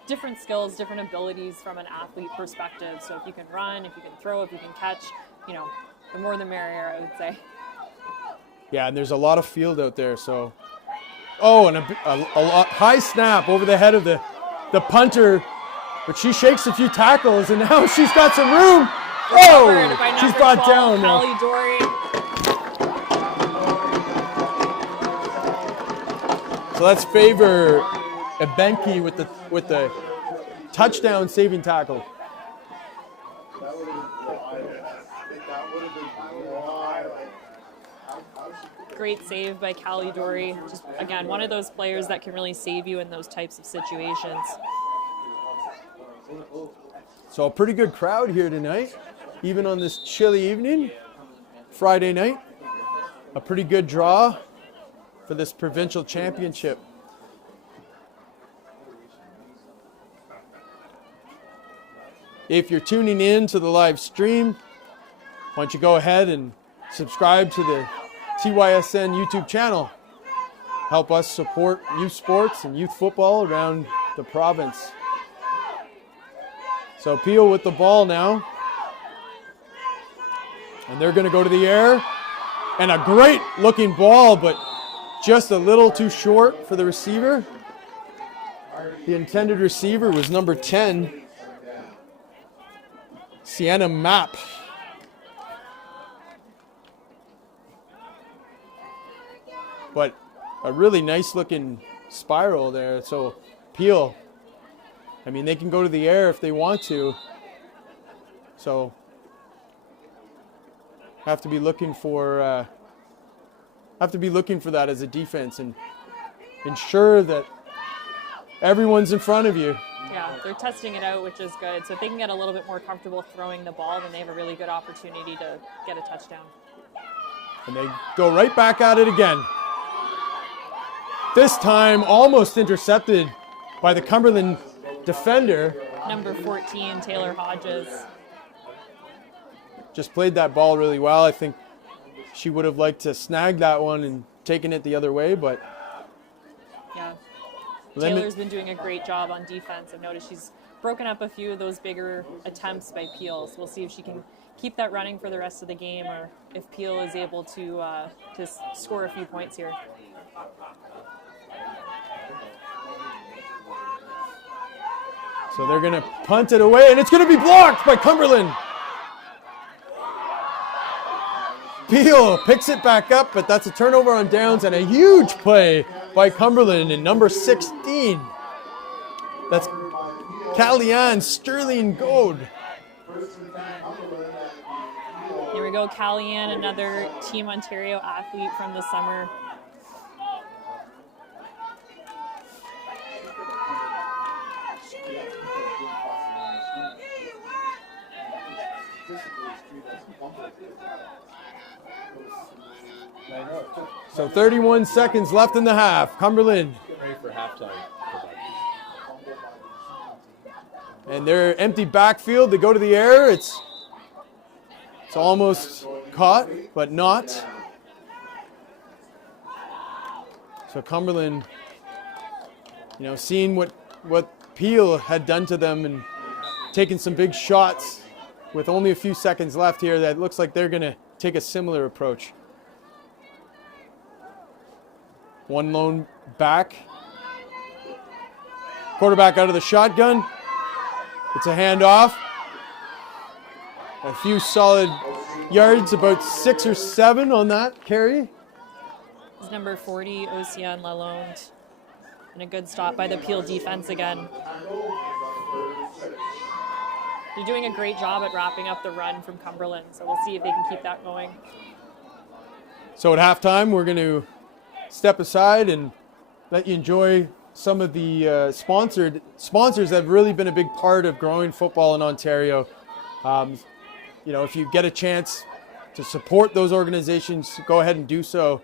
different skills, different abilities from an athlete perspective. So if you can run, if you can throw, if you can catch, the more the merrier, I would say. Yeah, and there's a lot of field out there, so. Oh, and a high snap over the head of the punter, but she shakes a few tackles, and now she's got some room. Oh, she's brought down. Callie Dory. So let's favor Ebenki with the touchdown saving tackle. Great save by Callie Dory. Just, again, one of those players that can really save you in those types of situations. So a pretty good crowd here tonight, even on this chilly evening, Friday night. A pretty good draw for this provincial championship. If you're tuning in to the live stream, why don't you go ahead and subscribe to the TYSN YouTube channel. Help us support youth sports and youth football around the province. So Peel with the ball now. And they're going to go to the air. And a great looking ball, but just a little too short for the receiver. The intended receiver was number 10, Sienna Mapp. But a really nice looking spiral there. So Peel, I mean, they can go to the air if they want to. So have to be looking for that as a defense and ensure that everyone's in front of you. Yeah, they're testing it out, which is good. So if they can get a little bit more comfortable throwing the ball, then they have a really good opportunity to get a touchdown. And they go right back at it again. This time almost intercepted by the Cumberland defender. Number 14, Taylor Hodges. Just played that ball really well. I think she would have liked to snag that one and taken it the other way, but yeah. Taylor's been doing a great job on defense. I've noticed she's broken up a few of those bigger attempts by Peel. So we'll see if she can keep that running for the rest of the game, or if Peel is able to score a few points here. So they're going to punt it away, and it's going to be blocked by Cumberland. Peel picks it back up, but that's a turnover on downs and a huge play by Cumberland in number 16. That's Callianne Sterling Goad. Here we go, Callianne, another Team Ontario athlete from the summer. So 31 seconds left in the half. Cumberland. Ready for halftime. And their empty backfield, they go to the air. It's almost caught, but not. So Cumberland, seeing what Peel had done to them and taking some big shots with only a few seconds left here, that looks like they're going to take a similar approach. One lone back. Quarterback out of the shotgun. It's a handoff. A few solid yards, about 6 or 7 on that carry. It's number 40, Oceane Lalonde. And a good stop by the Peel defense again. They're doing a great job at wrapping up the run from Cumberland, so we'll see if they can keep that going. So at halftime, we're going to step aside and let you enjoy some of the sponsors that have really been a big part of growing football in Ontario. If you get a chance to support those organizations, go ahead and do so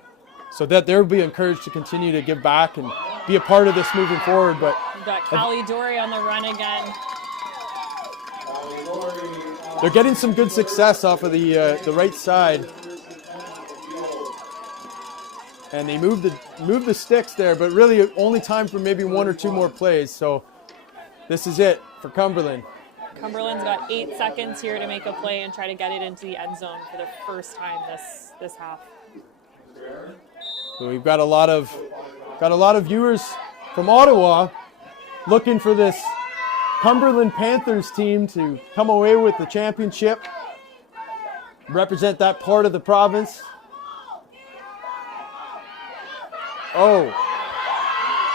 that they'll be encouraged to continue to give back and be a part of this moving forward. But we've got Callie Dory on the run again. They're getting some good success off of the right side. and they moved the sticks there, but really only time for maybe 1 or 2 more plays. So this is it for Cumberland. Cumberland's got 8 seconds here to make a play and try to get it into the end zone for the first time this half. So we've got a lot of viewers from Ottawa looking for this Cumberland Panthers team to come away with the championship, represent that part of the province. Oh,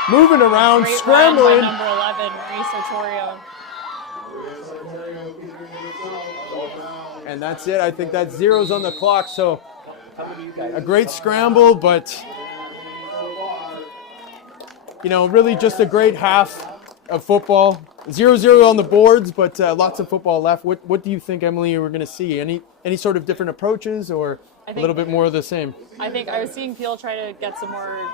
moving around, Great scrambling. run by number 11, Maurice Artorio. And that's it. I think that's zeros on the clock. So a great scramble, but really just a great half of football. 0-0 on the boards, but lots of football left. What do you think, Emily, we're going to see? Any sort of different approaches, or a little bit more of the same? I think I was seeing Peel try to get some more,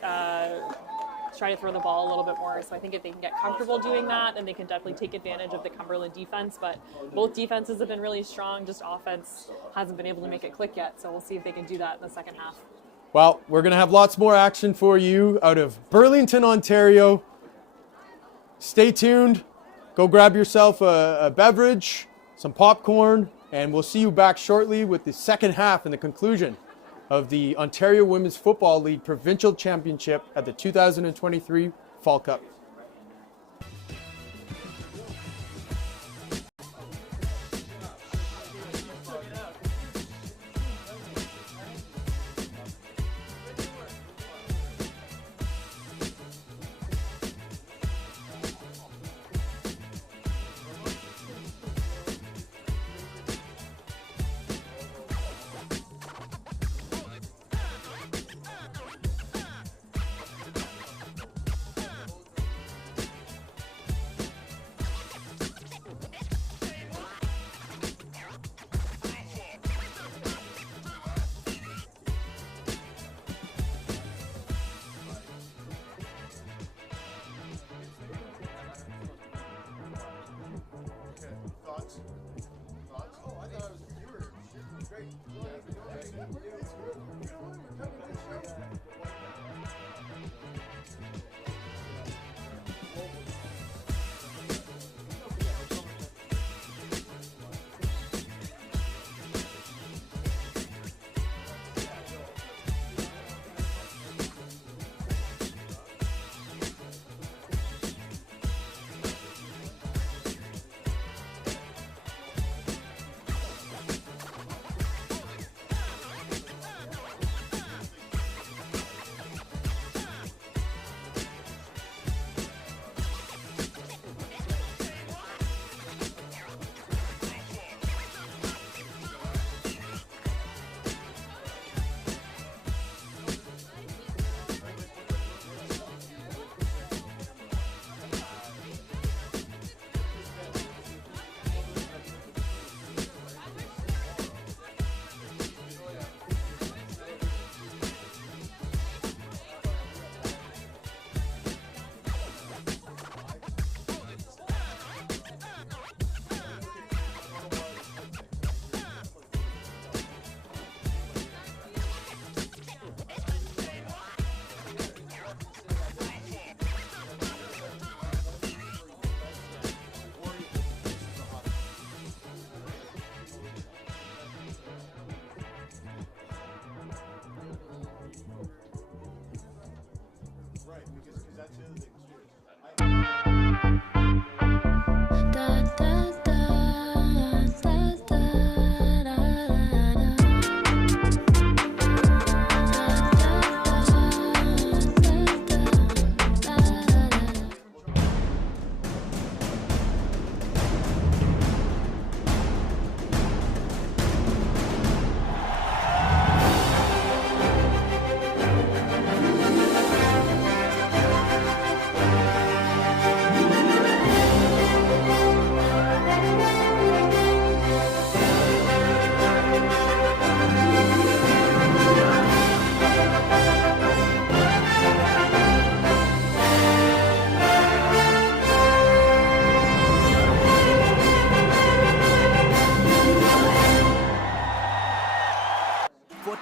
try to throw the ball a little bit more. So I think if they can get comfortable doing that, then they can definitely take advantage of the Cumberland defense. But both defenses have been really strong. Just offense hasn't been able to make it click yet. So we'll see if they can do that in the second half. Well, we're going to have lots more action for you out of Burlington, Ontario. Stay tuned. Go grab yourself a beverage, some popcorn, and we'll see you back shortly with the second half and the conclusion of the Ontario Women's Football League Provincial Championship at the 2023 Fall Cup.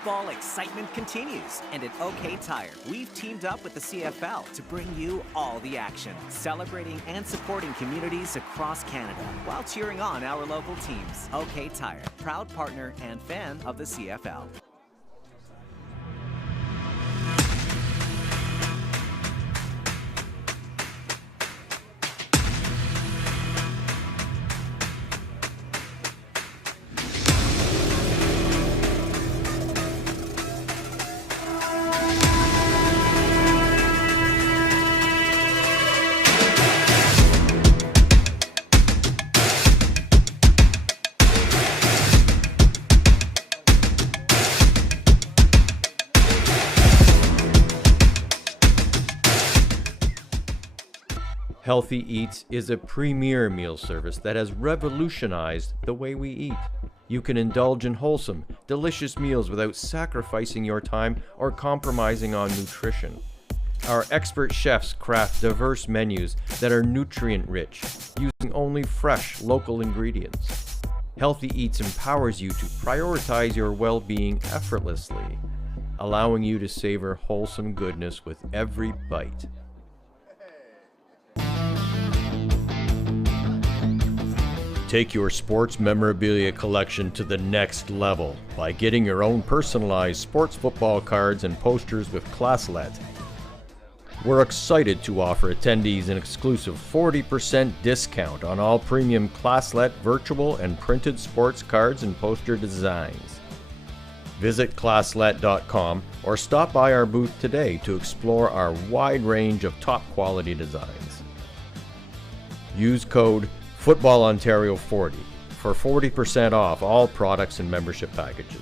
Football excitement continues, and at OK Tire, we've teamed up with the CFL to bring you all the action, celebrating and supporting communities across Canada while cheering on our local teams. OK Tire, proud partner and fan of the CFL. Healthy Eats is a premier meal service that has revolutionized the way we eat. You can indulge in wholesome, delicious meals without sacrificing your time or compromising on nutrition. Our expert chefs craft diverse menus that are nutrient-rich, using only fresh, local ingredients. Healthy Eats empowers you to prioritize your well-being effortlessly, allowing you to savor wholesome goodness with every bite. Take your sports memorabilia collection to the next level by getting your own personalized sports football cards and posters with Classlet. We're excited to offer attendees an exclusive 40% discount on all premium Classlet virtual and printed sports cards and poster designs. Visit classlet.com or stop by our booth today to explore our wide range of top quality designs. Use code FootballOntario40 for 40% off all products and membership packages.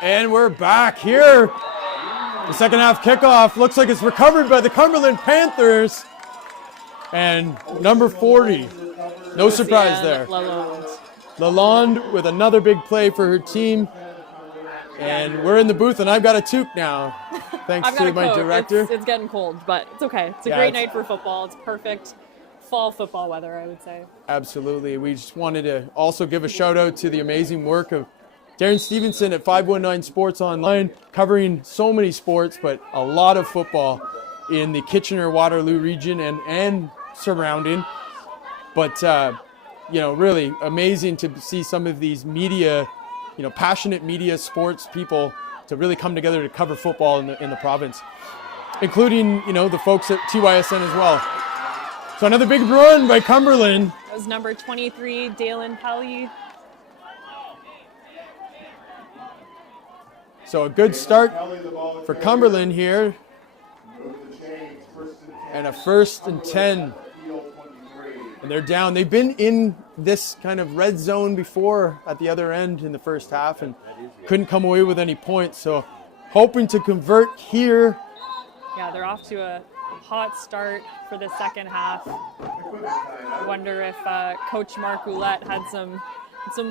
And we're back here. The second half kickoff looks like it's recovered by the Cumberland Panthers. And number 40, no surprise there. Lalonde with another big play for her team. And we're in the booth, and I've got a toque now, thanks to my director. It's getting cold, but it's okay. It's a great night for football. It's perfect fall football weather, I would say. Absolutely. We just wanted to also give a shout out to the amazing work of Darren Stevenson at 519 Sports Online, covering so many sports, but a lot of football in the Kitchener-Waterloo region and surrounding. But, really amazing to see some of these media, passionate media sports people to really come together to cover football in the province, including, the folks at TYSN as well. So another big run by Cumberland. That was number 23, Dalen Pelly. So a good start for Cumberland here. And a 1st and 10. And they're down. They've been in this kind of red zone before at the other end in the first half and couldn't come away with any points. So hoping to convert here. Yeah, they're off to a hot start for the second half. I wonder if Coach Mark Roulette had some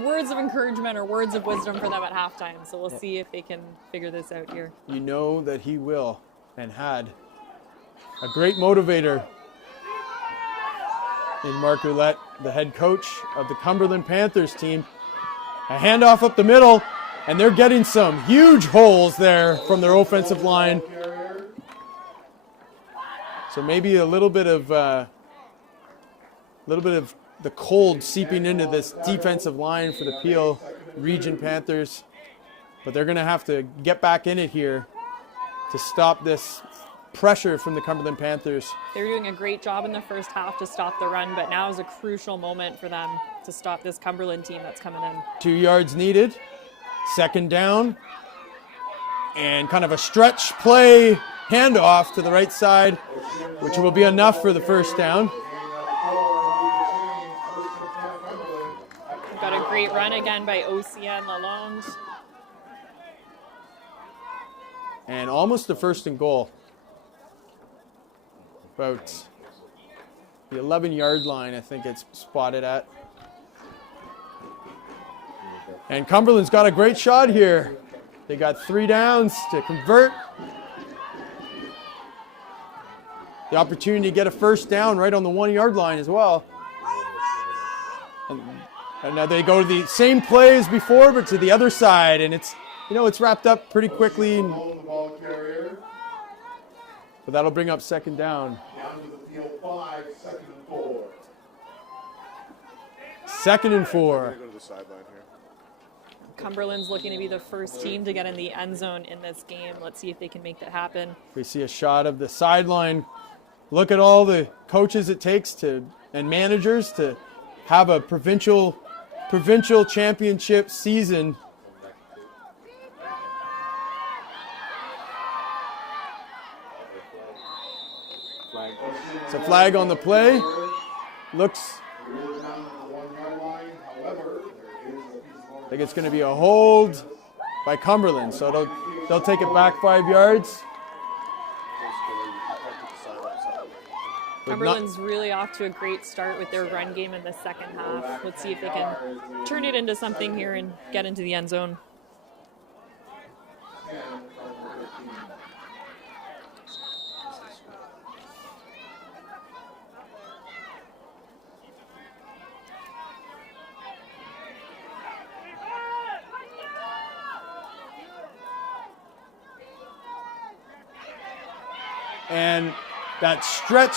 words of encouragement or words of wisdom for them at halftime. So we'll see if they can figure this out here. You know that he will, and had a great motivator in Mark Roulette, the head coach of the Cumberland Panthers team. A handoff up the middle, and they're getting some huge holes there from their offensive line. So maybe a little bit of the cold seeping into this defensive line for the Peel Region Panthers. But they're going to have to get back in it here to stop this pressure from the Cumberland Panthers. They're doing a great job in the first half to stop the run, but now is a crucial moment for them to stop this Cumberland team that's coming in. 2 yards needed. Second down. And kind of a stretch play handoff to the right side, which will be enough for the first down. Got a great run again by Ocean Lalonde. And almost a 1st and goal. About the 11-yard line, I think it's spotted at. And Cumberland's got a great shot here. They got 3 downs to convert. The opportunity to get a first down right on the 1-yard line as well. And now they go to the same play as before, but to the other side, and it's wrapped up pretty quickly. But that'll bring up second down. Down to the field 5, 2nd and 4. 2nd and 4. Go to the sideline here. Cumberland's looking to be the first team to get in the end zone in this game. Let's see if they can make that happen. We see a shot of the sideline. Look at all the coaches it takes and managers to have a provincial championship season. It's a flag on the play. Looks I think it's going to be a hold by Cumberland, so they'll take it back 5 yards. Cumberland's really off to a great start with their run game in the second half. Let's see if they can turn it into something here and get into the end zone. And that stretch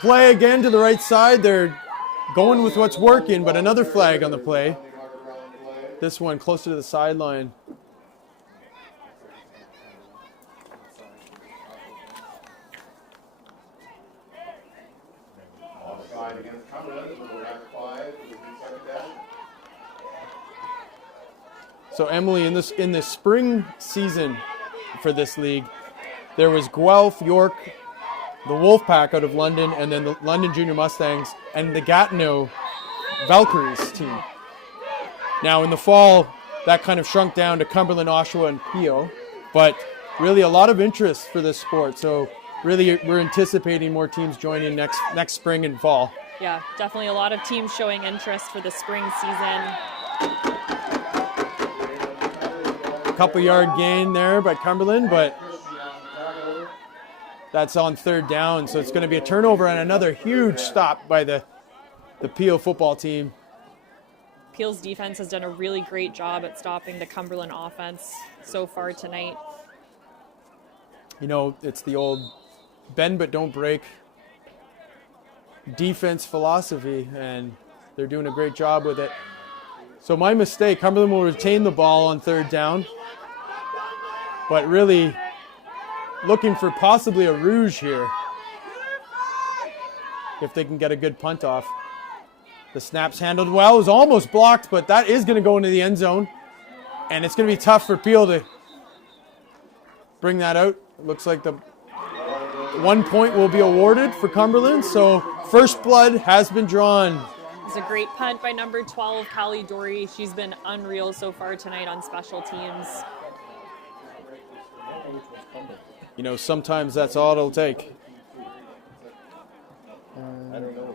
play again to the right side. They're going with what's working, but another flag on the play. This one closer to the sideline. Offside against Cumberland. We'll have 5 with the 2nd down. So Emily, in the spring season for this league, there was Guelph, York, the Wolfpack out of London, and then the London Junior Mustangs, and the Gatineau Valkyries team. Now in the fall, that kind of shrunk down to Cumberland, Oshawa, and Peel. But really a lot of interest for this sport. So really we're anticipating more teams joining next spring and fall. Yeah, definitely a lot of teams showing interest for the spring season. A couple yard gain there by Cumberland, but that's on third down. So it's going to be a turnover and another huge stop by the Peel football team. Peel's defense has done a really great job at stopping the Cumberland offense so far tonight. You know, it's the old bend but don't break defense philosophy, and they're doing a great job with it. So my mistake, Cumberland will retain the ball on third down, but really looking for possibly a rouge here if they can get a good punt off. The snap's handled well, it was almost blocked, but that is going to go into the end zone, and it's going to be tough for Peel to bring that out. It looks like the 1 point will be awarded for Cumberland, so first blood has been drawn. It's a great punt by number 12, Callie Dory. She's been unreal so far tonight on special teams. You know, sometimes that's all it'll take. I don't know.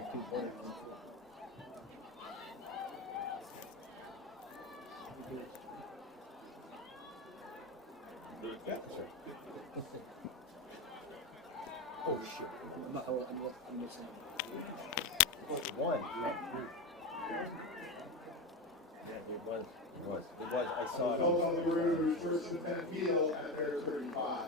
Oh shit! I'm missing one. Yeah, it was. I saw it. Goes on the Rouge, first and 10 Peel at their 35.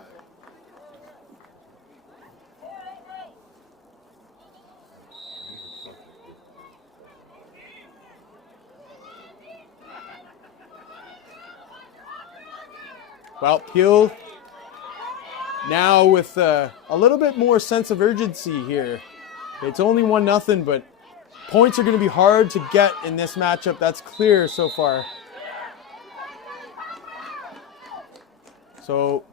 Well, Peel now with a little bit more sense of urgency here. It's only 1-0, but points are going to be hard to get in this matchup. That's clear so far. So,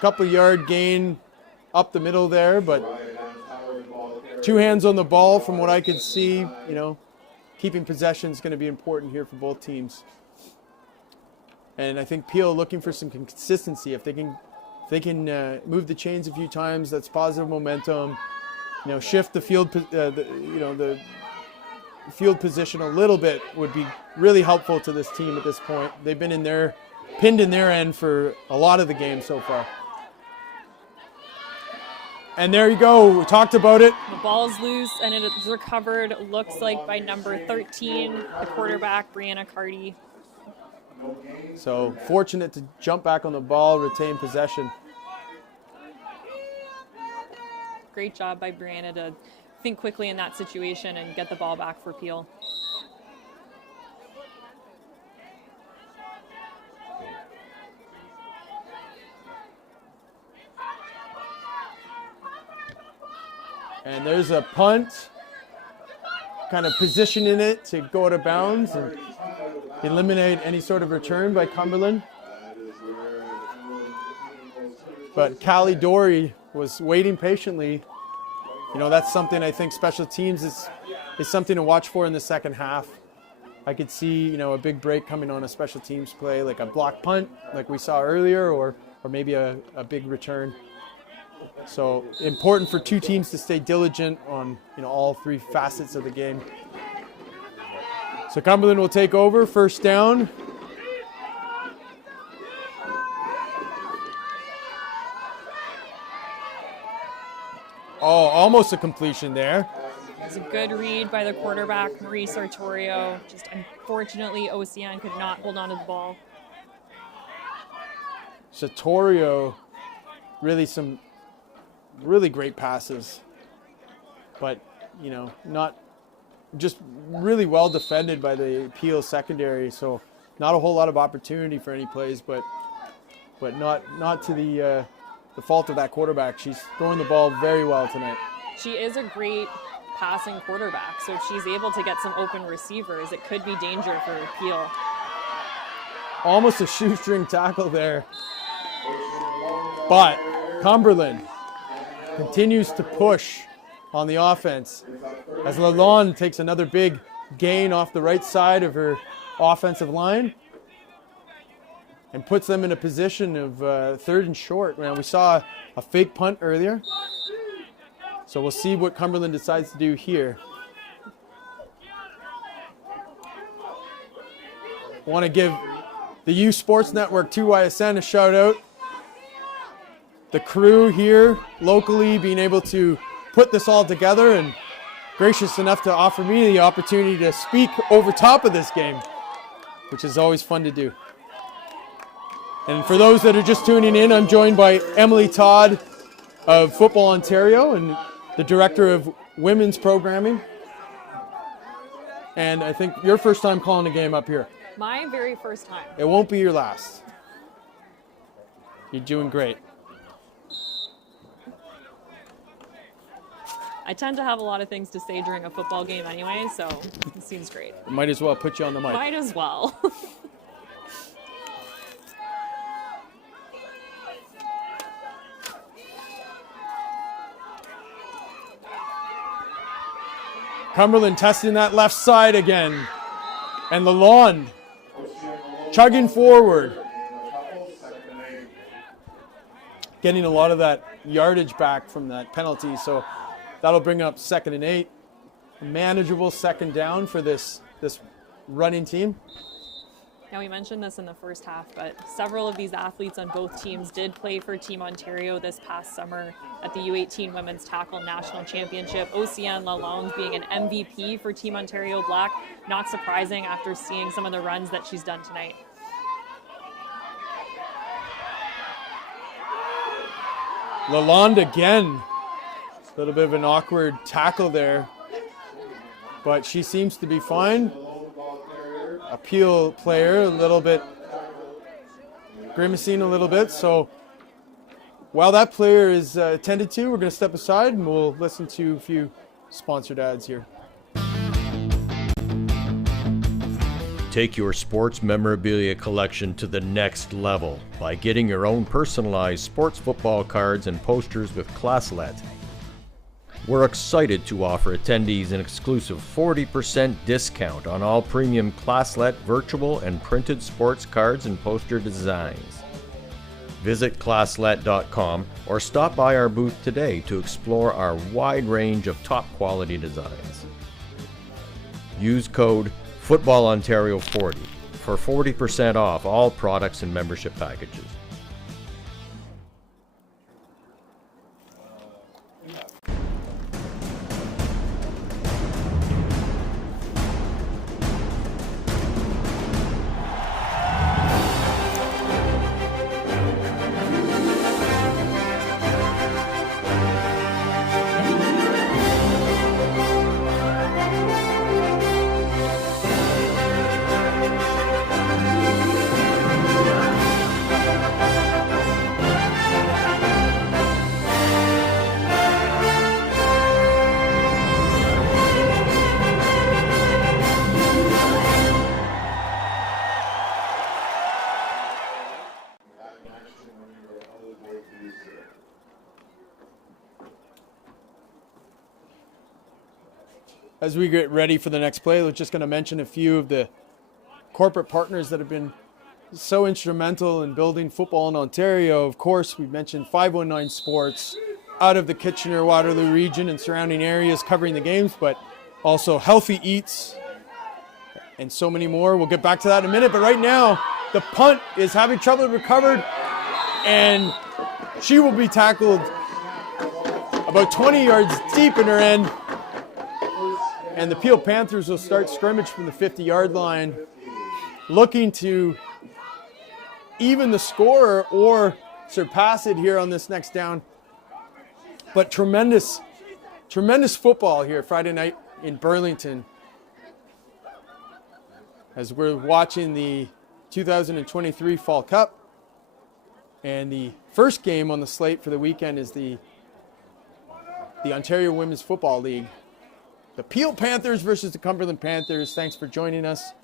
couple yard gain up the middle there, but 2 hands on the ball from what I could see. You know, keeping possession is going to be important here for both teams. And I think Peel looking for some consistency. If they can move the chains a few times, that's positive momentum. You know, shift the field, the field position a little bit would be really helpful to this team at this point. They've been pinned in their end for a lot of the game so far. And there you go. We talked about it. The ball's loose and it is recovered, looks like, by number 13, the quarterback, Brianna Carty. So fortunate to jump back on the ball, retain possession. Great job by Brianna to think quickly in that situation and get the ball back for Peel. And there's a punt, kind of positioning it to go out of bounds and eliminate any sort of return by Cumberland. But Callie Dory was waiting patiently. You know, that's something I think special teams is something to watch for in the second half. I could see, you know, a big break coming on a special teams play, like a block punt like we saw earlier, or maybe a big return. So important for two teams to stay diligent on, you know, all three facets of the game. So Cumberland will take over, first down. Oh, almost a completion there. It's a good read by the quarterback, Marie Sartorio. Just unfortunately, Ocean could not hold on to the ball. Sartorio, really some really great passes, but, you know, not just really well defended by the Peel secondary. So not a whole lot of opportunity for any plays, but not to the fault of that quarterback. She's throwing the ball very well tonight. She is a great passing quarterback, so if she's able to get some open receivers, it could be danger for Peel. Almost a shoestring tackle there. But Cumberland continues to push on the offense as Lalonde takes another big gain off the right side of her offensive line. and puts them in a position of third and short. Now, we saw a fake punt earlier, so we'll see what Cumberland decides to do here. I want to give the U Sports Network 2YSN a shout out. The crew here locally being able to put this all together and gracious enough to offer me the opportunity to speak over top of this game, which is always fun to do. And for those that are just tuning in, I'm joined by Emily Todd of Football Ontario and the Director of Women's Programming. And I think your first time calling a game up here. My very first time. It won't be your last. You're doing great. I tend to have a lot of things to say during a football game anyway, so it seems great. Might as well put you on the mic. Might as well. Cumberland testing that left side again. And Lalonde chugging forward. Getting a lot of that yardage back from that penalty, so that'll bring up 2nd and 8. A manageable 2nd down for this running team. Now, we mentioned this in the first half, but several of these athletes on both teams did play for Team Ontario this past summer at the U18 Women's Tackle National Championship. Oceane Lalonde being an MVP for Team Ontario Black. Not surprising after seeing some of the runs that she's done tonight. Lalonde again. A little bit of an awkward tackle there, but she seems to be fine. A Peel player, a little bit grimacing a little bit. So while that player is attended to, we're going to step aside and we'll listen to a few sponsored ads here. Take your sports memorabilia collection to the next level by getting your own personalized sports football cards and posters with Classlet. We're excited to offer attendees an exclusive 40% discount on all premium Classlet virtual and printed sports cards and poster designs. Visit classlet.com or stop by our booth today to explore our wide range of top quality designs. Use code FootballOntario40 for 40% off all products and membership packages. As we get ready for the next play, we're just going to mention a few of the corporate partners that have been so instrumental in building football in Ontario. Of course, we mentioned 519 Sports out of the Kitchener-Waterloo region and surrounding areas covering the games, but also Healthy Eats and so many more. We'll get back to that in a minute, but right now the punt is having trouble recovered and she will be tackled about 20 yards deep in her end. And the Peel Panthers will start scrimmage from the 50-yard line, looking to even the score or surpass it here on this next down. But tremendous football here Friday night in Burlington as we're watching the 2023 Fall Cup. And the first game on the slate for the weekend is the Ontario Women's Football League. The Peel Panthers versus the Cumberland Panthers. Thanks for joining us.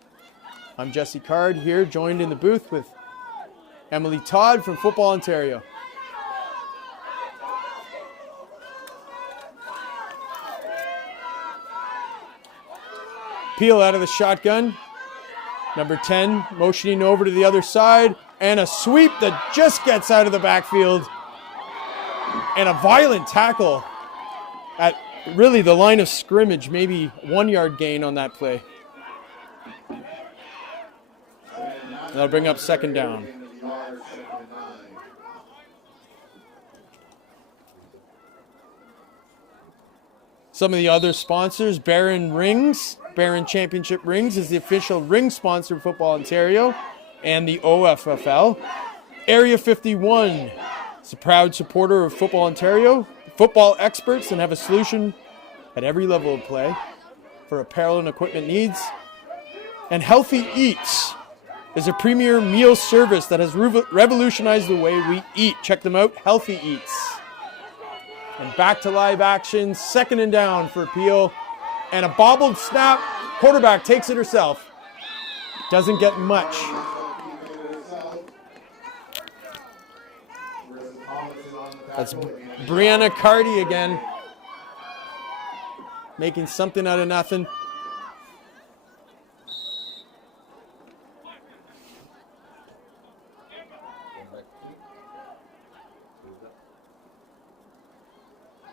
I'm Jesse Card here, joined in the booth with Emily Todd from Football Ontario. Peel out of the shotgun. Number 10 motioning over to the other side, and a sweep that just gets out of the backfield. And a violent tackle at really the line of scrimmage, maybe 1 yard gain on that play. That'll bring up second down. Some of the other sponsors, Barron Rings. Barron Championship Rings is the official ring sponsor of Football Ontario and the OWFL. Area 51 is a proud supporter of Football Ontario, football experts, and have a solution at every level of play for apparel and equipment needs. And Healthy Eats is a premier meal service that has revolutionized the way we eat. Check them out, Healthy Eats. And back to live action, second and down for Peel. And a bobbled snap, quarterback takes it herself. Doesn't get much. That's Brianna Carty again, making something out of nothing.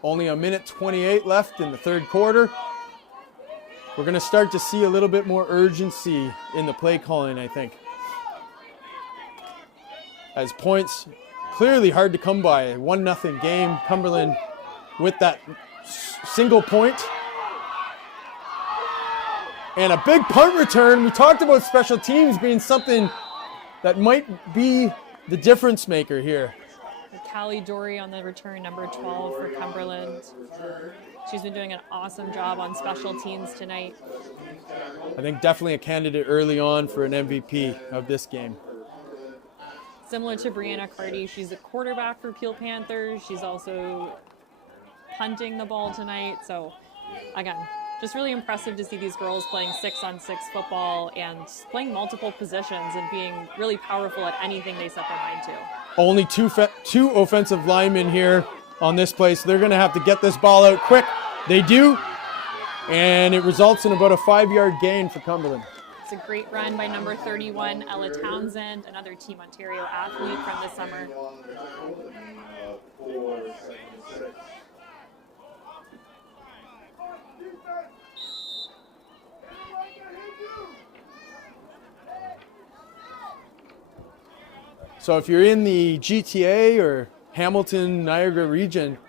Only a minute 28 left in the third quarter. We're going to start to see a little bit more urgency in the play calling, I think. As points clearly hard to come by. 1-0 game. Cumberland with that single point. And a big punt return. We talked about special teams being something that might be the difference maker here. Callie Dory on the return, number 12 for Cumberland. She's been doing an awesome job on special teams tonight. I think definitely a candidate early on for an MVP of this game. Similar to Brianna Carty, she's a quarterback for Peel Panthers. She's also punting the ball tonight. So again, just really impressive to see these girls playing 6-on-6 football and playing multiple positions and being really powerful at anything they set their mind to. Only two offensive linemen here on this play, so they're going to have to get this ball out quick. They do, and it results in about a 5-yard gain for Cumberland. It's a great run by number 31, Ella Townsend, another Team Ontario athlete from the summer. So if you're in the GTA or Hamilton, Niagara region,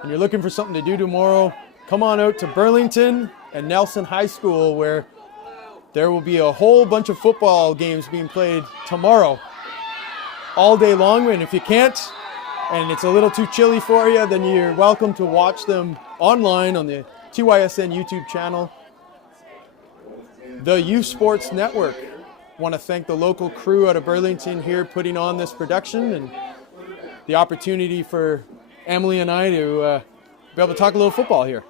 and you're looking for something to do tomorrow, come on out to Burlington and Nelson High School, where there will be a whole bunch of football games being played tomorrow, all day long. And if you can't, and it's a little too chilly for you, then you're welcome to watch them online on the TYSN YouTube channel. The U Sports Network. Want to thank the local crew out of Burlington here putting on this production and the opportunity for Emily and I to be able to talk a little football here.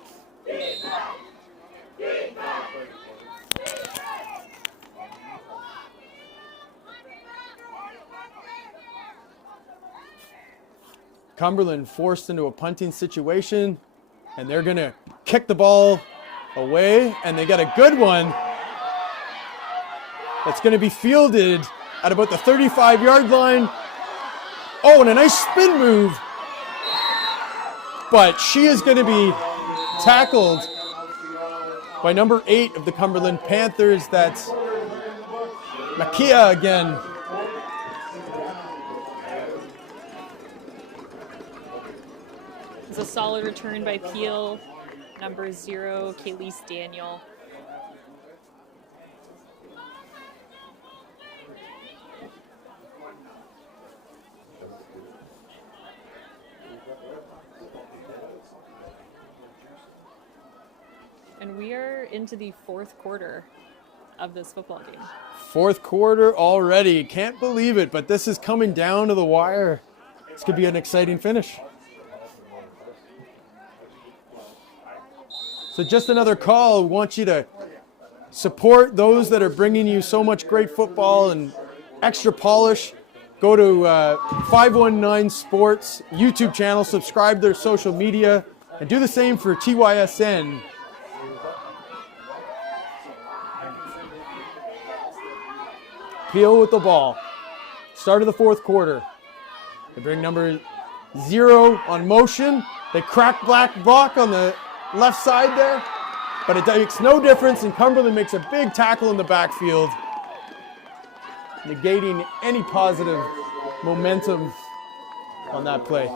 Cumberland forced into a punting situation, and they're going to kick the ball away, and they got a good one. That's going to be fielded at about the 35-yard line. Oh, and a nice spin move. But she is going to be tackled by number 8 of the Cumberland Panthers. That's Makia again. It's a solid return by Peel, number 0, Kayleese Daniel. And we are into the fourth quarter of this football game. Fourth quarter already. Can't believe it, but this is coming down to the wire. This could be an exciting finish. So just another call. We want you to support those that are bringing you so much great football and extra polish. Go to 519 Sports YouTube channel, subscribe to their social media, and do the same for TYSN. Peel with the ball. Start of the fourth quarter. They bring number 0 on motion. They crack black block on the left side there, but it makes no difference, and Cumberland makes a big tackle in the backfield, negating any positive momentum on that play.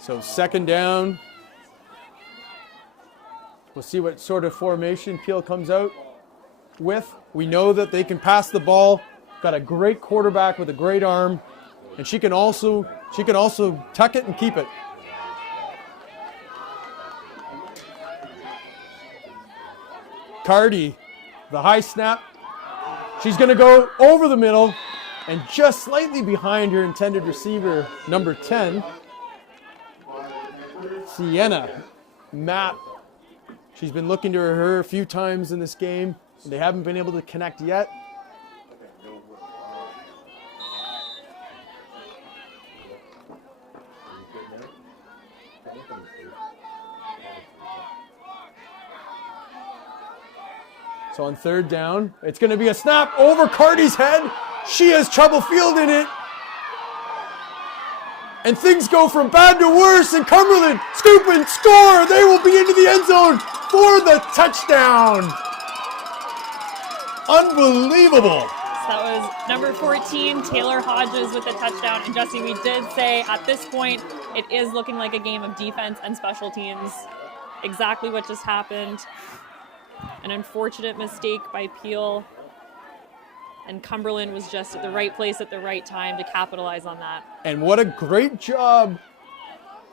So second down. We'll see what sort of formation Peel comes out with. We know that they can pass the ball. Got a great quarterback with a great arm, and she can also tuck it and keep it. Cardi, the high snap. She's going to go over the middle and just slightly behind her intended receiver, number 10, Sienna Matt. She's been looking to her a few times in this game. They haven't been able to connect yet. So on third down, it's going to be a snap over Cardi's head. She has trouble fielding it. And things go from bad to worse, and Cumberland scoop and score. They will be into the end zone for the touchdown. Unbelievable. So that was number 14, Taylor Hodges with the touchdown. And Jesse, we did say at this point, it is looking like a game of defense and special teams. Exactly what just happened. An unfortunate mistake by Peel. And Cumberland was just at the right place at the right time to capitalize on that. And what a great job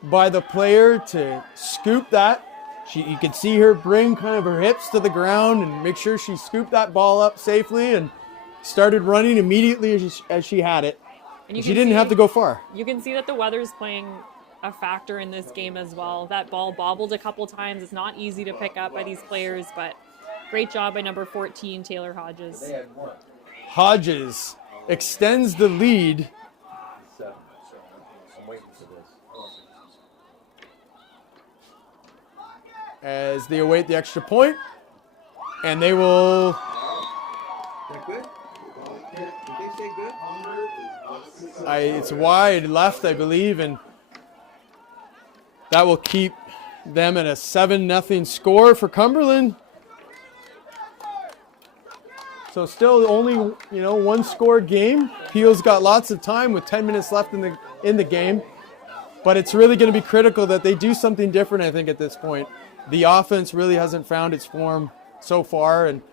by the player to scoop that. You could see her bring kind of her hips to the ground and make sure she scooped that ball up safely and started running immediately as she had it. And she didn't have to go far. You can see that the weather's playing a factor in this game as well. That ball bobbled a couple times. It's not easy to pick up by these players, but great job by number 14, Taylor Hodges. Hodges extends the lead. As they await the extra point, and they will. That good? Did they say good? It's wide left, I believe, and that will keep them at a 7-0 score for Cumberland. So still only, one score game. Peel's got lots of time with 10 minutes left in the game. But it's really going to be critical that they do something different, I think, at this point. The offense really hasn't found its form so far, and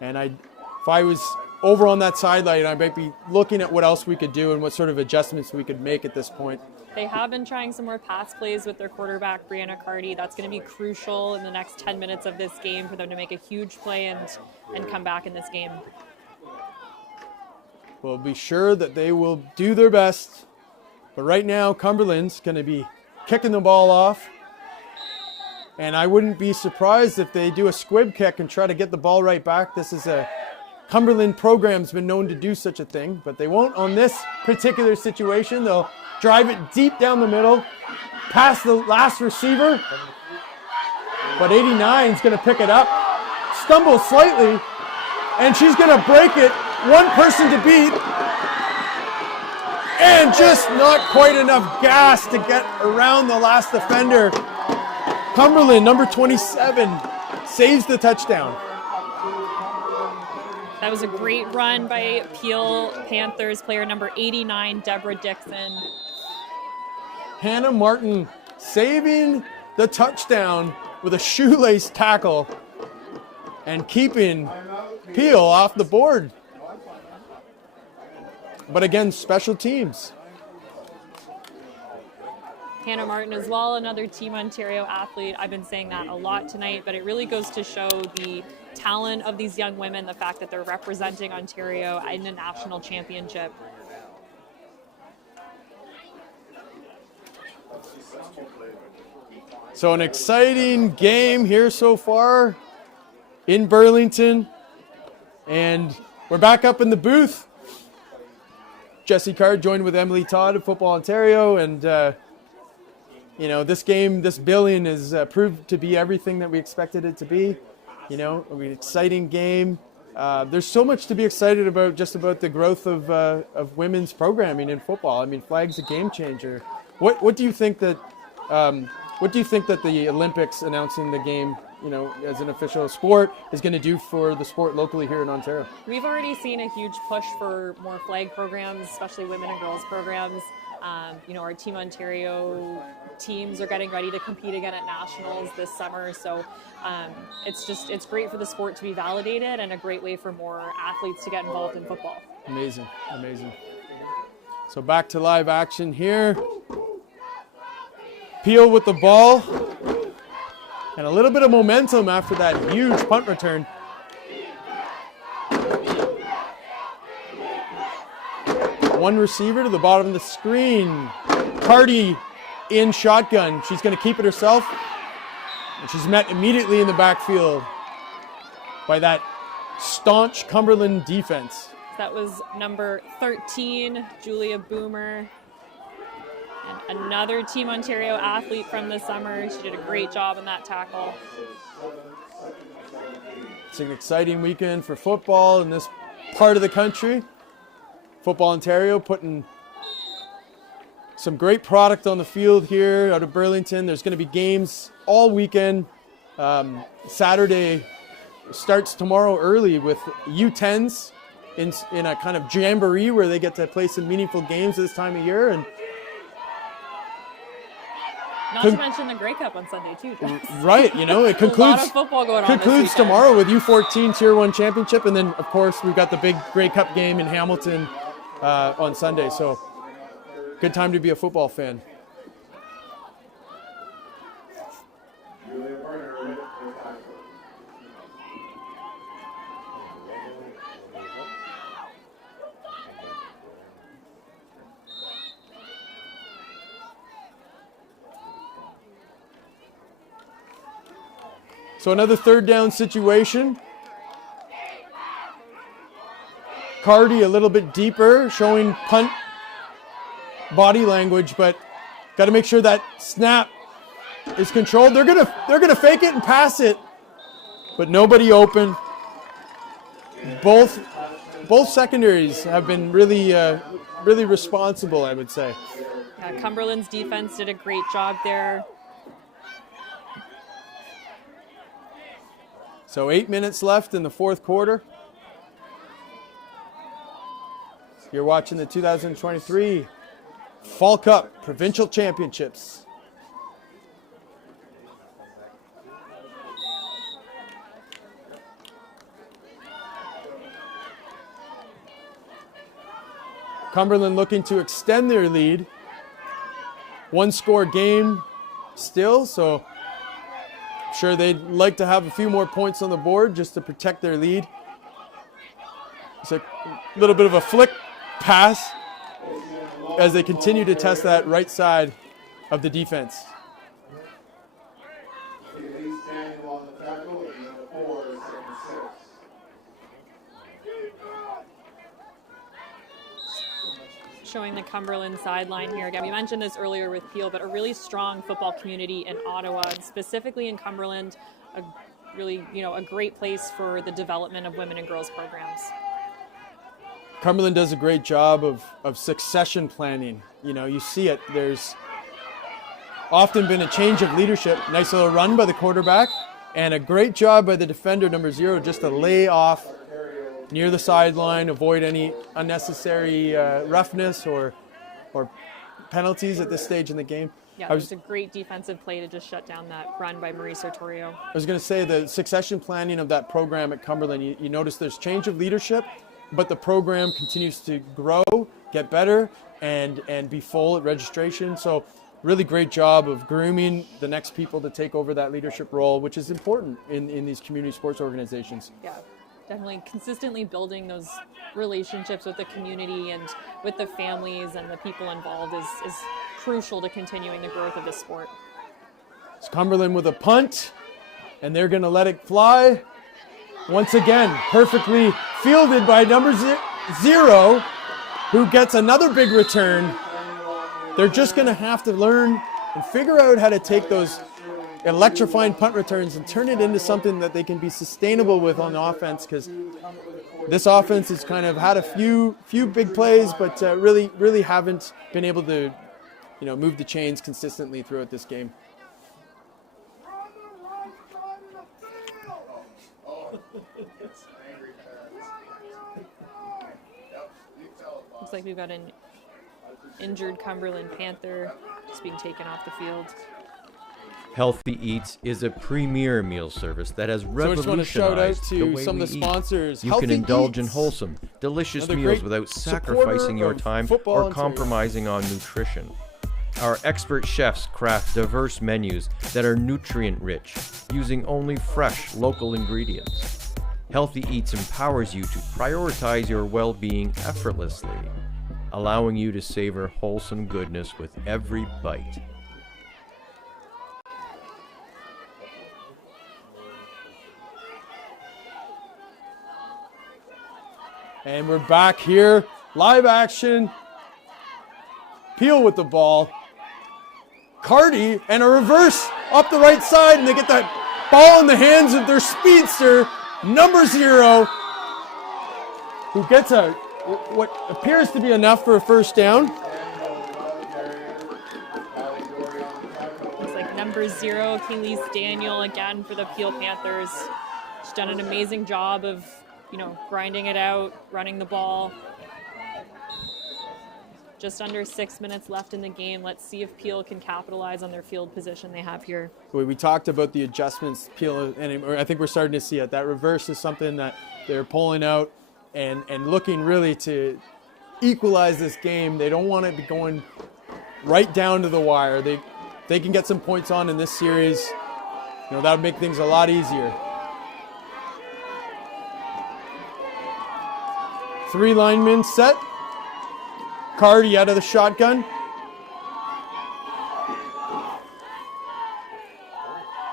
if I was over on that sideline, I might be looking at what else we could do and what sort of adjustments we could make at this point. They have been trying some more pass plays with their quarterback, Brianna Cardi. That's going to be crucial in the next 10 minutes of this game for them to make a huge play and come back in this game. We'll be sure that they will do their best. But right now, Cumberland's going to be kicking the ball off. And I wouldn't be surprised if they do a squib kick and try to get the ball right back. This is a Cumberland program's been known to do such a thing, but they won't on this particular situation. They'll drive it deep down the middle, past the last receiver. But 89 is going to pick it up, stumbles slightly, and she's going to break it. One person to beat, and just not quite enough gas to get around the last defender. Cumberland, number 27, saves the touchdown. That was a great run by Peel Panthers player number 89, Deborah Dixon. Hannah Martin saving the touchdown with a shoelace tackle and keeping Peel off the board. But again, special teams. Hannah Martin as well, another Team Ontario athlete. I've been saying that a lot tonight, but it really goes to show the talent of these young women, the fact that they're representing Ontario in the national championship. So an exciting game here so far in Burlington. And we're back up in the booth. Jesse Carr joined with Emily Todd of Football Ontario, and this billing has proved to be everything that we expected it to be. An exciting game. There's so much to be excited about, just about the growth of women's programming in football. I mean, flag's a game changer. What do you think that the Olympics announcing the game, as an official sport, is going to do for the sport locally here in Ontario? We've already seen a huge push for more flag programs, especially women and girls programs. Our Team Ontario teams are getting ready to compete again at nationals this summer. So it's great for the sport to be validated, and a great way for more athletes to get involved in football. Amazing. So back to live action here. Peel with the ball. And a little bit of momentum after that huge punt return. One receiver to the bottom of the screen. Cardi in shotgun. She's going to keep it herself. And she's met immediately in the backfield by that staunch Cumberland defense. That was number 13, Julia Boomer. And another Team Ontario athlete from the summer. She did a great job in that tackle. It's an exciting weekend for football in this part of the country. Football Ontario putting some great product on the field here out of Burlington. There's going to be games all weekend. Saturday starts tomorrow early with U10s in a kind of jamboree where they get to play some meaningful games this time of year. And not to mention the Grey Cup on Sunday too. Right, it concludes. A lot of football going on. Concludes tomorrow with U14 Tier 1 Championship, and then of course we've got the big Grey Cup game in Hamilton on Sunday. So good time to be a football fan. So another third down situation. Cardi a little bit deeper, showing punt body language, but got to make sure that snap is controlled. They're gonna fake it and pass it, but nobody open. Both secondaries have been really responsible, I would say. Yeah, Cumberland's defense did a great job there. So 8 minutes left in the fourth quarter. You're watching the 2023 Fall Cup Provincial Championships. Cumberland looking to extend their lead. One score game still, so I'm sure they'd like to have a few more points on the board just to protect their lead. It's a little bit of a flick pass as they continue to test that right side of the defense. Showing the Cumberland sideline here again. We mentioned this earlier with Peel, but a really strong football community in Ottawa, and specifically in Cumberland, a great place for the development of women and girls programs. Cumberland does a great job of succession planning. You see it. There's often been a change of leadership. Nice little run by the quarterback, and a great job by the defender, number 0, just to lay off near the sideline, avoid any unnecessary roughness or penalties at this stage in the game. Yeah, it was a great defensive play to just shut down that run by Marie Sartorio. I was going to say the succession planning of that program at Cumberland, you notice there's change of leadership, but the program continues to grow, get better, and be full at registration. So really great job of grooming the next people to take over that leadership role, which is important in these community sports organizations. Yeah, definitely consistently building those relationships with the community and with the families and the people involved is crucial to continuing the growth of this sport. It's Cumberland with a punt, and they're going to let it fly. Once again, perfectly fielded by number 0. who gets another big return. They're just going to have to learn and figure out how to take those electrifying punt returns and turn it into something that they can be sustainable with on offense, because this offense has kind of had a few big plays, but really haven't been able to, move the chains consistently throughout this game. Looks like we've got an injured Cumberland Panther just being taken off the field. Healthy Eats is a premier meal service that has So I just want to shout out revolutionized the to way some we of the eat. sponsors. You Healthy can indulge in Eats, wholesome, delicious another meals great without supporter sacrificing your of time Football or Ontario. compromising on nutrition. Our expert chefs craft diverse menus that are nutrient-rich, using only fresh, local ingredients. Healthy Eats empowers you to prioritize your well-being effortlessly, allowing you to savor wholesome goodness with every bite. And we're back here, live action. Peel with the ball. Cardi and a reverse up the right side, and they get that ball in the hands of their speedster, number 0, who gets what appears to be enough for a first down. Looks like number 0, Keelise Daniel, again for the Peel Panthers. She's done an amazing job of, grinding it out, running the ball. Just under 6 minutes left in the game. Let's see if Peel can capitalize on their field position they have here. We talked about the adjustments Peel, and I think we're starting to see it. That reverse is something that they're pulling out and looking really to equalize this game. They don't want it to be going right down to the wire. They can get some points on in this series. That would make things a lot easier. 3 linemen set. Cardi out of the shotgun.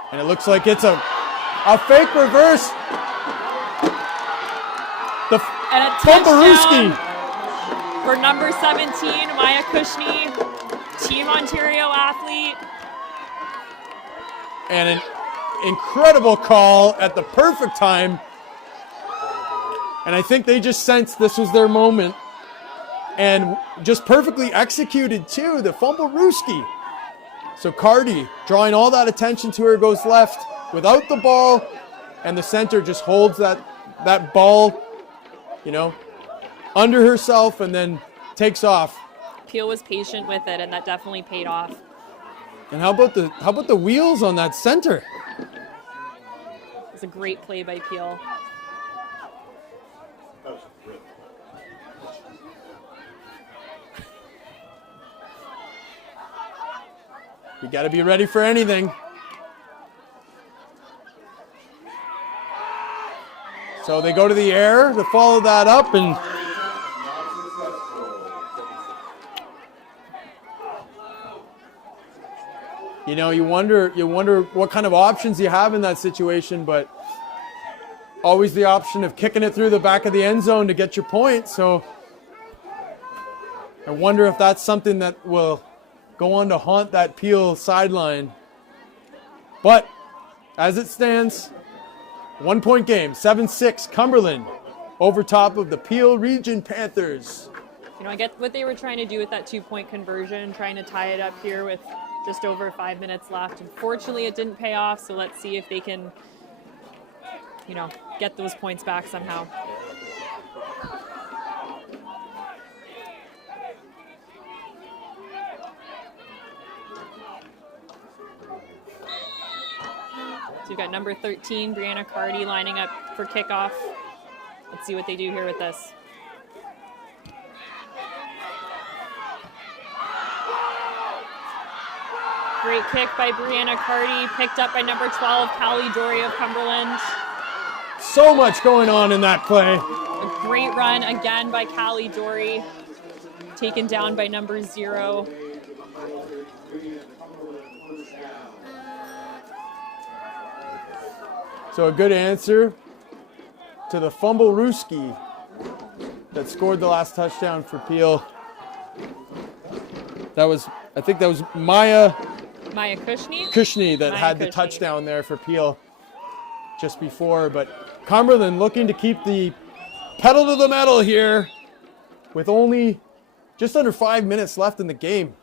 And it looks like it's a fake reverse. And a touchdown for number 17, Maya Kushney, Team Ontario athlete. And an incredible call at the perfect time. And I think they just sensed this was their moment. And just perfectly executed too, the fumble-rooski. So Cardi, drawing all that attention to her, goes left without the ball, and the center just holds that ball, under herself and then takes off. Peel was patient with it, and that definitely paid off. And how about the wheels on that center? It's a great play by Peel. You got to be ready for anything. So they go to the air to follow that up, and you wonder what kind of options you have in that situation, but always the option of kicking it through the back of the end zone to get your point. So I wonder if that's something that will go on to haunt that Peel sideline. But as it stands, 1-point game, 7-6 Cumberland over top of the Peel Region Panthers. I get what they were trying to do with that 2-point conversion, trying to tie it up here with just over 5 minutes left. Unfortunately, it didn't pay off, so let's see if they can, get those points back somehow. So you've got number 13, Brianna Cardi, lining up for kickoff. Let's see what they do here with this. Great kick by Brianna Cardi, picked up by number 12, Callie Dory of Cumberland. So much going on in that play. A great run again by Callie Dory, taken down by number 0. So a good answer to the fumble-rooski. that scored the last touchdown for Peel. I think that was Maya Kushney that had the touchdown there for Peel just before. But Cumberland looking to keep the pedal to the metal here with only just under 5 minutes left in the game.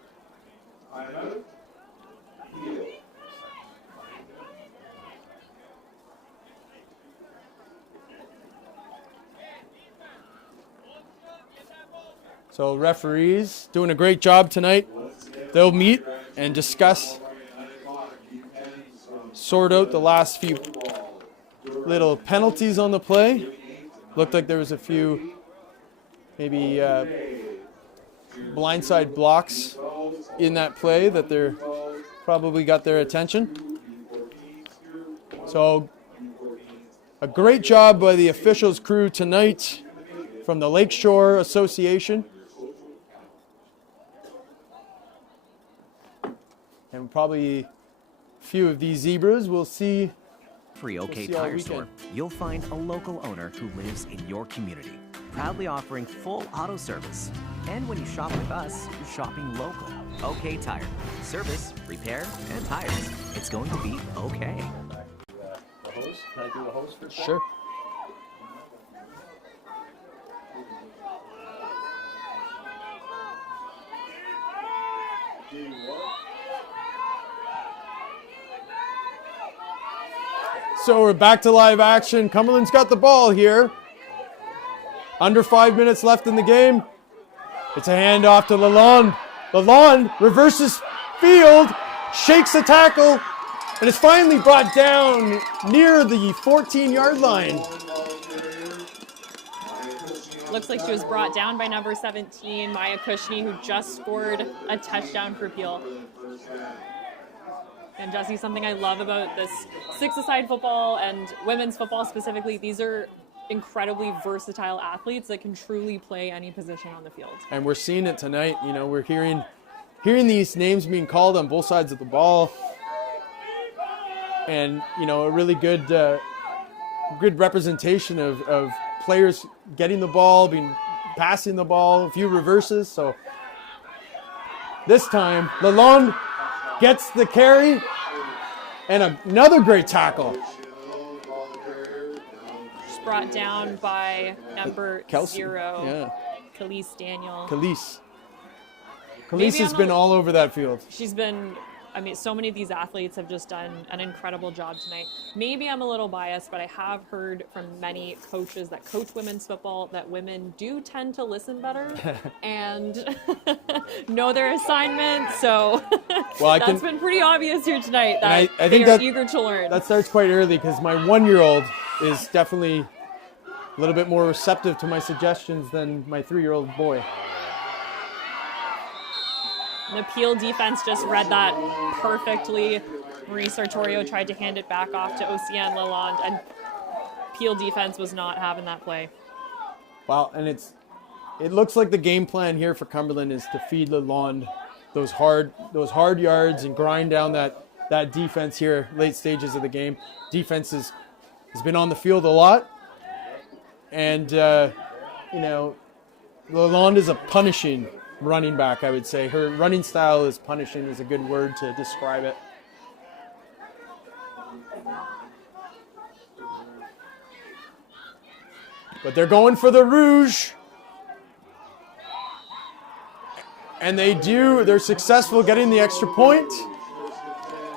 So referees doing a great job tonight. They'll meet and discuss, sort out the last few little penalties on the play. Looked like there was a few maybe blindside blocks in that play that they're probably got their attention. So a great job by the officials crew tonight from the Lakeshore Association. And probably a few of these zebras we'll see. Free OK Tire Store, you'll find a local owner who lives in your community, proudly offering full auto service. And when you shop with us, you're shopping local. OK Tire, service, repair, and tires. It's going to be okay. The hose? Can I do a hose for that? Sure. So we're back to live action. Cumberland's got the ball here. Under 5 minutes left in the game. It's a handoff to Lalonde. Lalonde reverses field, shakes a tackle, and it's finally brought down near the 14-yard line. Looks like she was brought down by number 17, Maya Kushney, who just scored a touchdown for Peel. And Jesse, something I love about this six-a-side football and women's football specifically, these are incredibly versatile athletes that can truly play any position on the field. And we're seeing it tonight. You know, we're hearing these names being called on both sides of the ball. And, you know, a really good representation of players getting the ball, passing the ball, a few reverses. So this time, Lalonde gets the carry, and another great tackle. Just brought down by number Kelsey. 0, Yeah. Khalees Daniel. Khalees has been all over that field. She's been, I mean, so many of these athletes have just done an incredible job tonight. Maybe I'm a little biased, but I have heard from many coaches that coach women's football that women do tend to listen better and know their assignment. So that's been pretty obvious here tonight that I think they're eager to learn. That starts quite early because my 1-year-old is definitely a little bit more receptive to my suggestions than my 3-year-old boy. The Peel defense just read that perfectly. Marie Sartorio tried to hand it back off to Oceane Lalonde, and Peel defense was not having that play. Wow, and it looks like the game plan here for Cumberland is to feed Lalonde those hard yards and grind down that defense here late stages of the game. Defense has been on the field a lot, and you know, Lalonde is a punishing running back, I would say. Her running style is punishing is a good word to describe it. But they're going for the Rouge. And they do. They're successful getting the extra point.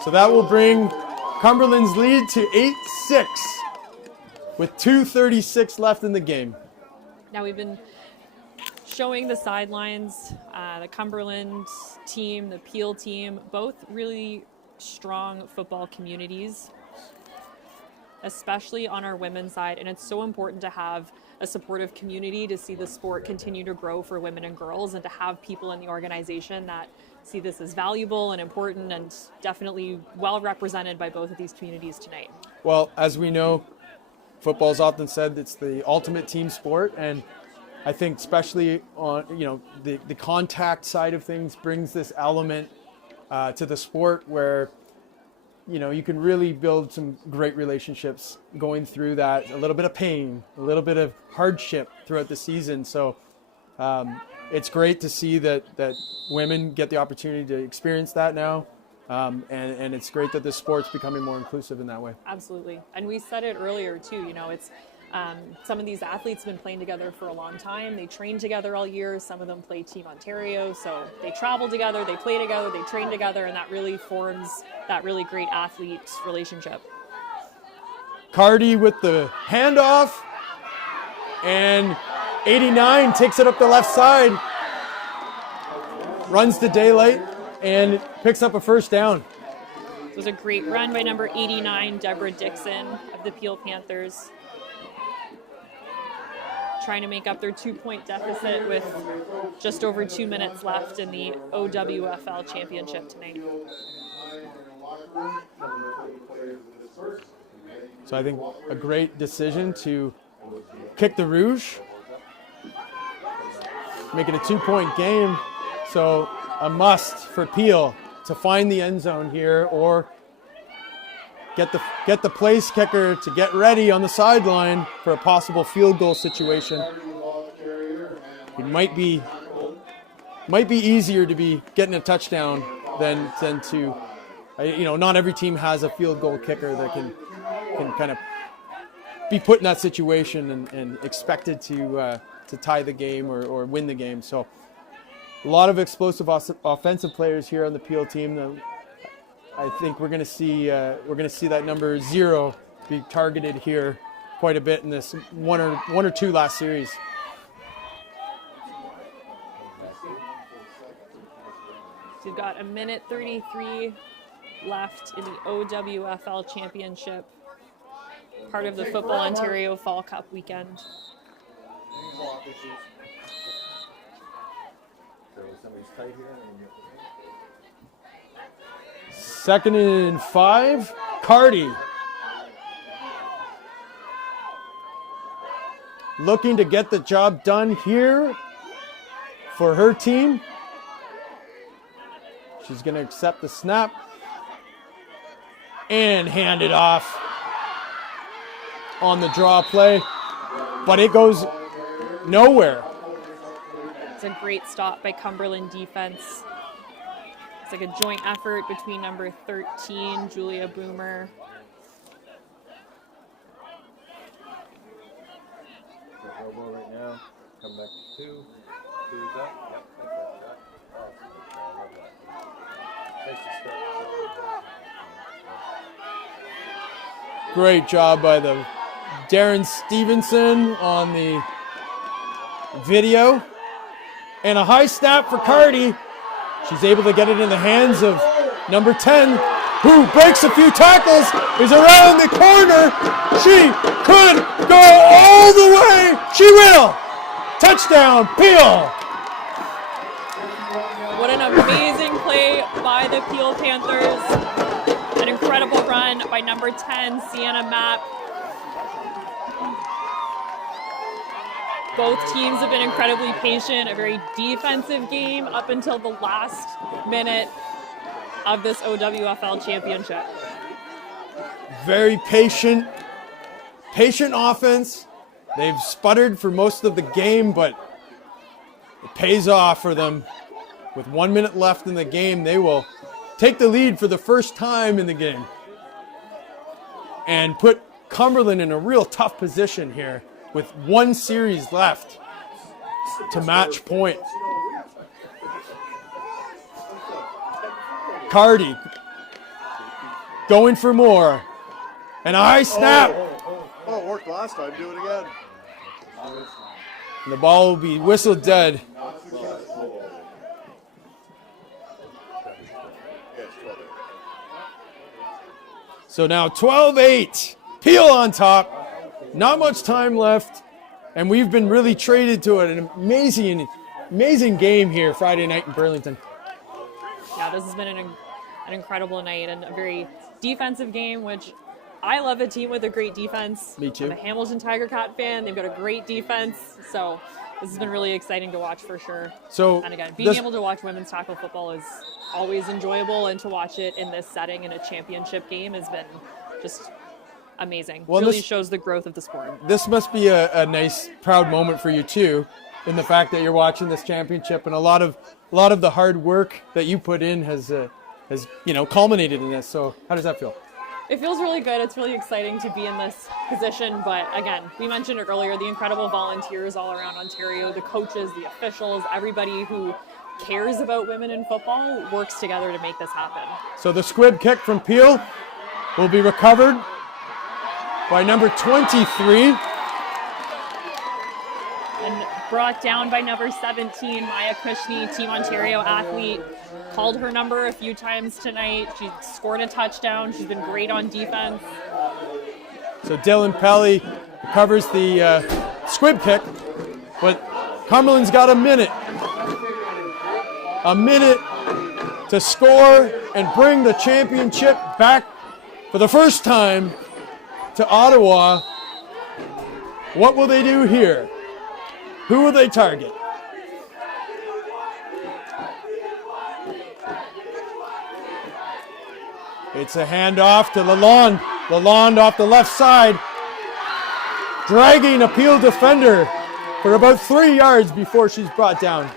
So that will bring Cumberland's lead to 8-6 with 2:36 left in the game. Now we've been showing the sidelines, the Cumberland team, the Peel team, both really strong football communities, especially on our women's side. And it's so important to have a supportive community to see the sport continue to grow for women and girls, and to have people in the organization that see this as valuable and important, and definitely well represented by both of these communities tonight. Well, as we know, football is often said it's the ultimate team sport, and I think especially on the contact side of things brings this element to the sport where you can really build some great relationships going through that, a little bit of pain, a little bit of hardship throughout the season. So it's great to see that women get the opportunity to experience that now. And it's great that this sport's becoming more inclusive in that way. Absolutely. And we said it earlier too, it's some of these athletes have been playing together for a long time. They train together all year. Some of them play Team Ontario. So they travel together, they play together, they train together, and that really forms that really great athlete relationship. Cardi with the handoff, and 89 takes it up the left side, runs to daylight, and picks up a first down. It was a great run by number 89, Deborah Dixon of the Peel Panthers. Trying to make up their 2-point deficit with just over 2 minutes left in the OWFL Championship tonight. So I think a great decision to kick the Rouge, make it a 2-point game. So a must for Peel to find the end zone here, or get the place kicker to get ready on the sideline for a possible field goal situation. It might be easier to be getting a touchdown than to, not every team has a field goal kicker that can kind of be put in that situation and expected to tie the game or win the game. So a lot of explosive offensive players here on the Peel team. I think we're going to see that number 0 be targeted here quite a bit in this one or two last series. So you've got 1:33 left in the OWFL Championship, part of the Football Ontario Fall Cup weekend. Second and 5, Cardi. Looking to get the job done here for her team. She's going to accept the snap and hand it off on the draw play, but it goes nowhere. It's a great stop by Cumberland defense. It's like a joint effort between number 13, Julia Boomer. Elbow right now. Come back to 2. 2's up. Yep, Great job by the Darren Stevenson on the video. And a high snap for Cardi. She's able to get it in the hands of number 10, who breaks a few tackles, is around the corner. She could go all the way. She will. Touchdown, Peel. What an amazing play by the Peel Panthers. An incredible run by number 10, Sienna Mapp. Both teams have been incredibly patient, a very defensive game up until the last minute of this OWFL Championship. Very patient offense. They've sputtered for most of the game, but it pays off for them. With 1 minute left in the game, they will take the lead for the first time in the game and put Cumberland in a real tough position here with one series left to match point. Cardi going for more. And a high snap. Oh, it worked last time. Do it again. And the ball will be whistled dead. So now 12-8. Peel on top. Not much time left. And we've been really traded to an amazing game here Friday night in Burlington. Yeah, this has been an incredible night and a very defensive game, which I love a team with a great defense. Me too. I'm a Hamilton Tiger Cat fan. They've got a great defense. So this has been really exciting to watch for sure. So And again, being able to watch women's tackle football is always enjoyable, and to watch it in this setting in a championship game has been just amazing. Well, really this- shows the growth of the sport. this must be a nice, proud moment for you too, in the fact that you're watching this championship, and a lot of the hard work that you put in has culminated in this. So how does that feel? It feels really good. It's really exciting to be in this position. But again, we mentioned it earlier, the incredible volunteers all around Ontario, the coaches, the officials, everybody who cares about women in football works together to make this happen. So the squib kick from Peel will be recovered by number 23. And brought down by number 17, Maya Kushney, Team Ontario athlete. Called her number a few times tonight. She scored a touchdown. She's been great on defense. So Dylan Pelly covers the squib kick, but Cumberland's got a minute to score and bring the championship back for the first time to Ottawa. What will they do here? Who will they target? It's a handoff to Lalonde. Lalonde off the left side, dragging a Peel defender for about 3 yards before she's brought down.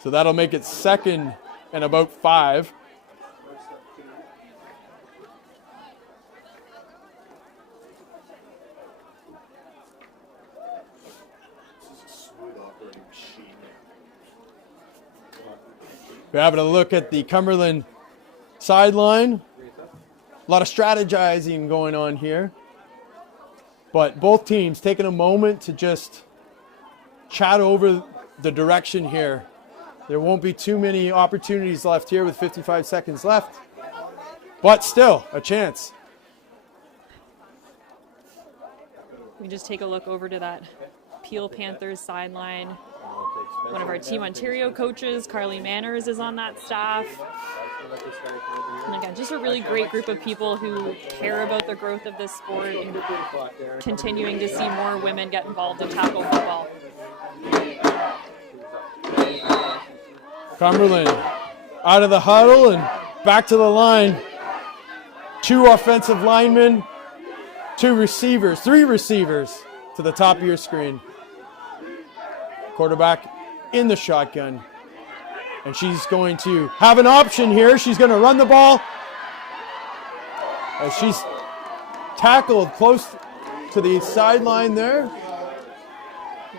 So that'll make it 2nd and about 5. We're having a look at the Cumberland sideline. A lot of strategizing going on here. But both teams taking a moment to just chat over the direction here. There won't be too many opportunities left here with 55 seconds left. But still, a chance. We just take a look over to that Peel Panthers sideline. One of our Team Ontario coaches, Carly Manners, is on that staff. And again, just a really great group of people who care about the growth of this sport and continuing to see more women get involved in tackle football. Cumberland out of the huddle and back to the line. 2 offensive linemen, 3 receivers to the top of your screen. Quarterback in the shotgun. And she's going to have an option here. She's going to run the ball. As she's tackled close to the sideline there.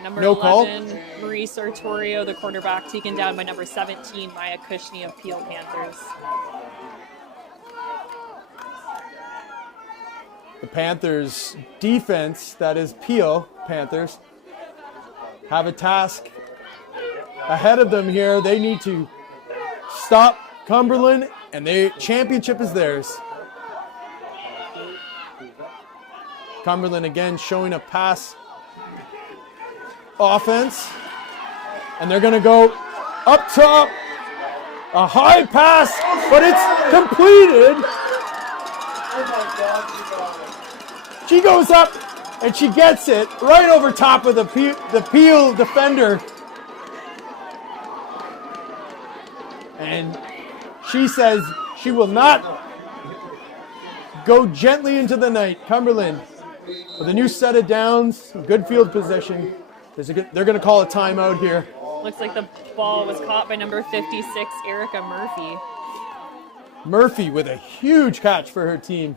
Number No 11, call. Marie Sartorio, the quarterback, taken down by number 17, Maya Kushney of Peel Panthers. The Panthers defense, that is Peel Panthers, have a task ahead of them here. They need to stop Cumberland, and the championship is theirs. Cumberland again showing a pass offense, and they're going to go up top. A high pass, but it's completed. She goes up and she gets it right over top of the Peel defender. And she says she will not go gently into the night. Cumberland with a new set of downs, good field position. They're going to call a timeout here. Looks like the ball was caught by number 56, Erica Murphy. Murphy with a huge catch for her team.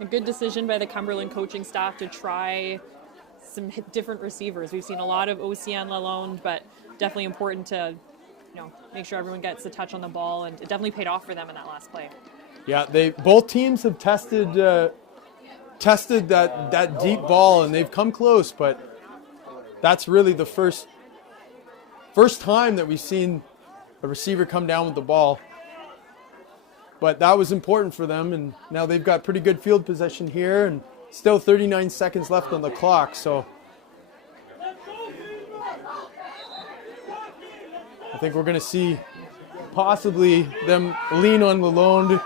A good decision by the Cumberland coaching staff to try some different receivers. We've seen a lot of OCN Lalonde, but definitely important to make sure everyone gets a touch on the ball, and it definitely paid off for them in that last play. Yeah, both teams have tested that deep ball, and they've come close, but that's really the first time that we've seen a receiver come down with the ball. But that was important for them, and now they've got pretty good field possession here, and Still 39 seconds left on the clock, so I think we're going to see possibly them lean on Lalonde,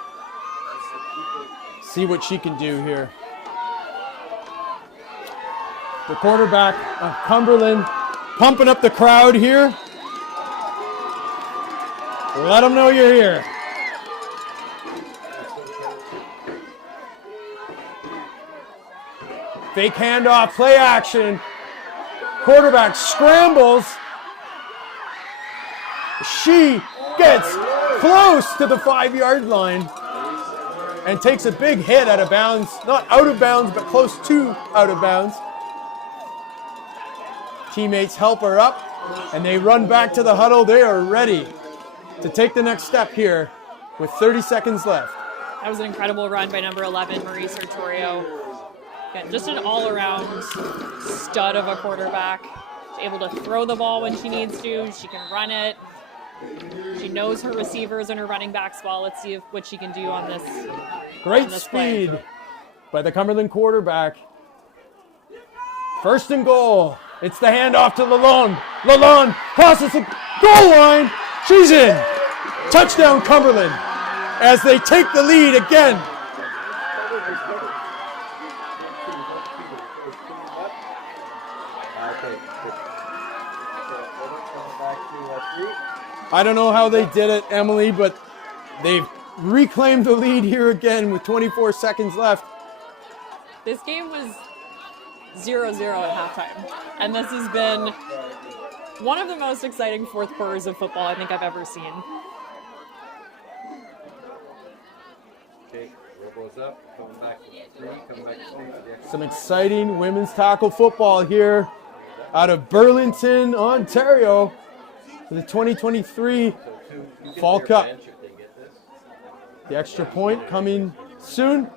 see what she can do here. The quarterback of Cumberland pumping up the crowd here. Let them know you're here. Fake handoff, play action. Quarterback scrambles. She gets close to the 5-yard line and takes a big hit out of bounds. Not out of bounds, but close to out of bounds. Teammates help her up, and they run back to the huddle. They are ready to take the next step here with 30 seconds left. That was an incredible run by number 11, Marie Sartorio. Again, just an all-around stud of a quarterback. She's able to throw the ball when she needs to. She can run it. She knows her receivers and her running backs well. Let's see what she can do on this. Great speed by the Cumberland quarterback. First and goal. It's the handoff to Lalonde. Lalonde crosses the goal line. She's in. Touchdown Cumberland as they take the lead again. I don't know how they did it, Emily, but they've reclaimed the lead here again with 24 seconds left. This game was 0-0 at halftime, and this has been one of the most exciting fourth quarters of football I think I've ever seen. Okay, elbows up, coming back to 3, coming back to 2. Some exciting women's tackle football here out of Burlington, Ontario, for the 2023 Fall Cup. The extra point coming soon.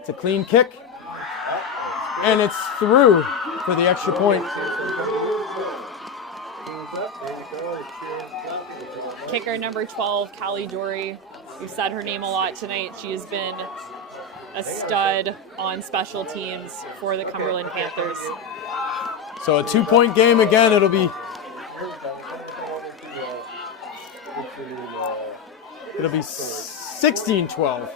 It's a clean kick, and it's through for the extra point. Kicker number 12, Callie Jory. We've said her name a lot tonight. She has been a stud on special teams for the Cumberland Panthers. So a 2-point game again. It'll be 16-12.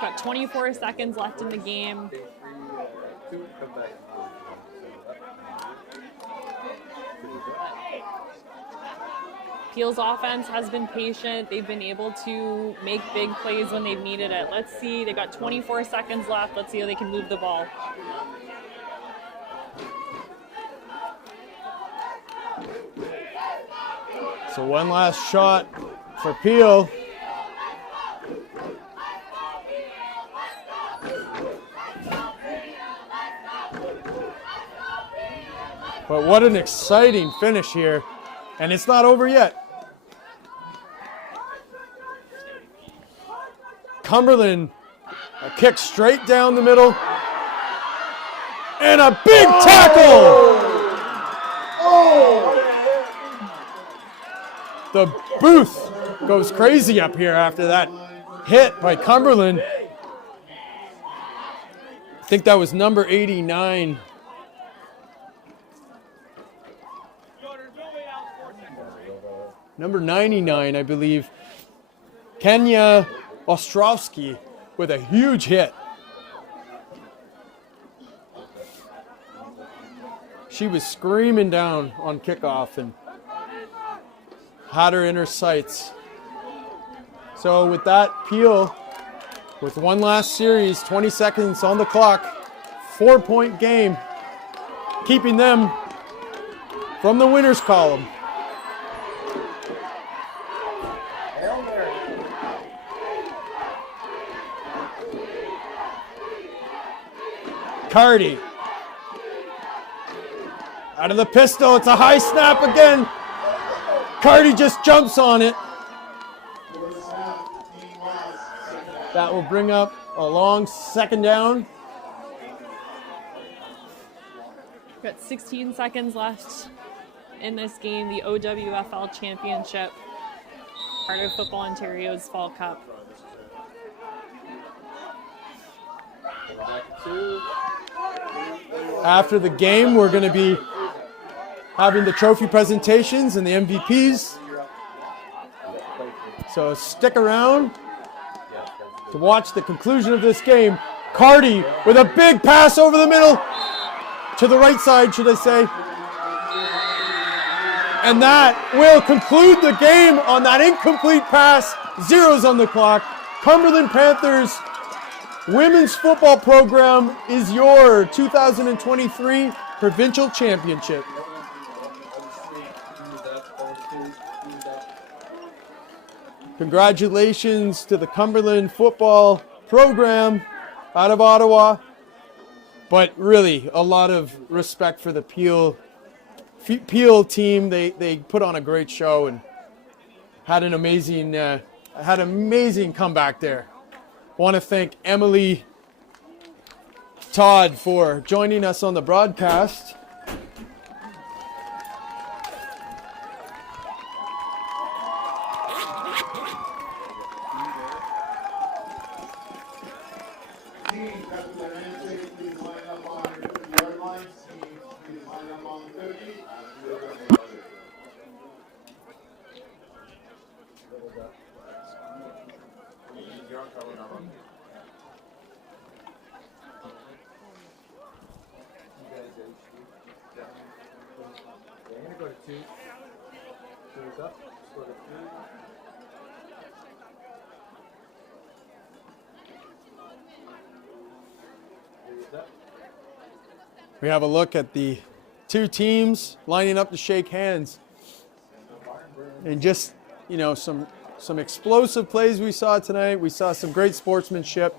Got 24 seconds left in the game. Peel's offense has been patient. They've been able to make big plays when they've needed it. Let's see, they got 24 seconds left. Let's see how they can move the ball. So one last shot for Peel. But what an exciting finish here. And it's not over yet. Cumberland, a kick straight down the middle. And a big tackle! The booth goes crazy up here after that hit by Cumberland. I think that was number 89. Number 99, I believe. Kenya Ostrovsky with a huge hit. She was screaming down on kickoff and had her in her sights. So with that, Peel, with one last series, 20 seconds on the clock, 4-point game, keeping them from the winner's column. Cardi. Out of the pistol, it's a high snap again. Cardi just jumps on it. That will bring up a long second down. Got 16 seconds left in this game, the OWFL Championship. part of Football Ontario's Fall Cup. After the game, we're going to be having the trophy presentations and the MVPs. So stick around to watch the conclusion of this game. Cardi with a big pass over the middle, to the right side, should I say. And that will conclude the game on that incomplete pass. Zeros on the clock. Cumberland Panthers women's football program is your 2023 provincial championship. Congratulations to the Cumberland football program out of Ottawa. But really, a lot of respect for the Peel team. They put on a great show and had an amazing comeback there. I want to thank Emily Todd for joining us on the broadcast. Teams, after the handshake, please line up on your 50-yard lines. Teams, please line up on the 50. And we're going to go. I'm going to go to 2. 2 is up. Let's go to 3. We have a look at the two teams lining up to shake hands. And just, you know, some explosive plays we saw tonight. We saw some great sportsmanship.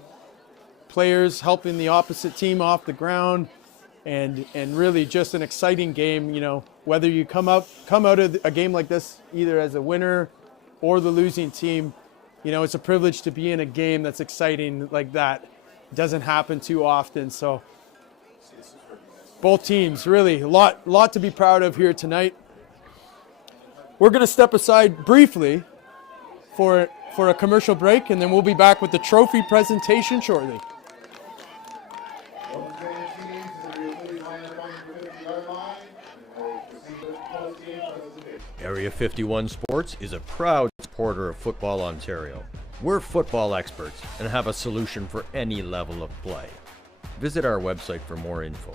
Players helping the opposite team off the ground. And really just an exciting game, you know, whether you come out of a game like this either as a winner or the losing team, you know, it's a privilege to be in a game that's exciting like that. It doesn't happen too often. So both teams, really, a lot to be proud of here tonight. We're going to step aside briefly for a commercial break, and then we'll be back with the trophy presentation shortly. Area 51 Sports is a proud supporter of Football Ontario. We're football experts and have a solution for any level of play. Visit our website for more info.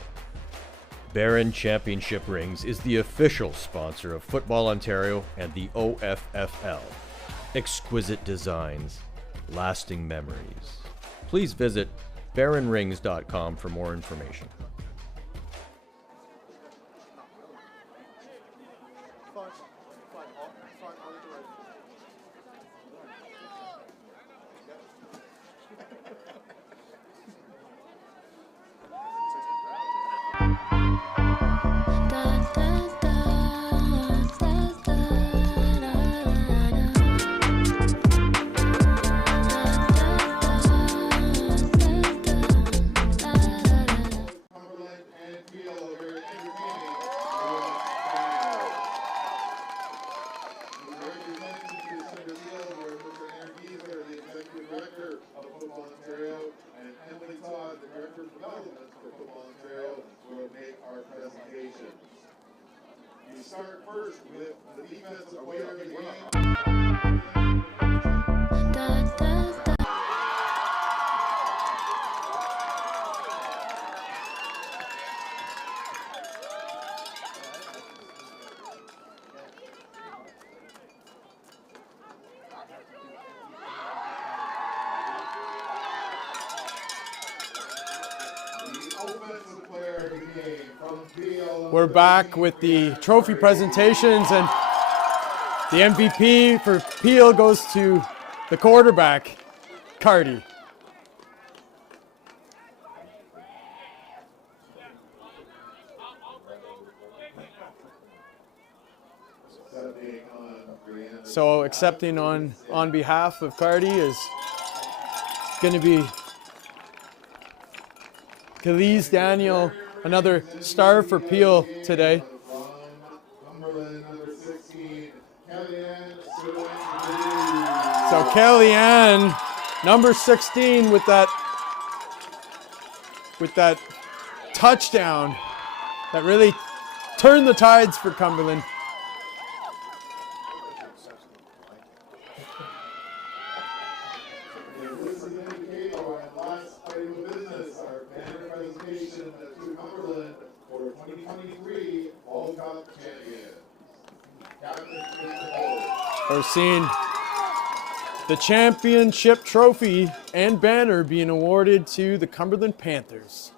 Barron Championship Rings is the official sponsor of Football Ontario and the OFFL. Exquisite designs, lasting memories. Please visit barronrings.com for more information. Start first with the defensive player of the game. We're back with the trophy presentations, and the MVP for Peel goes to the quarterback, Cardi. So accepting on behalf of Cardi is going to be Khalees Daniel, another star for Peel today. Cumberland, number 16, Kellyanne So Kellyanne, number 16, with that touchdown that really turned the tides for Cumberland. And this is an indicator on last item of business, our banner presentation to Cumberland for 2023 All Cup champions. Captain Mr. We're seeing the championship trophy and banner being awarded to the Cumberland Panthers.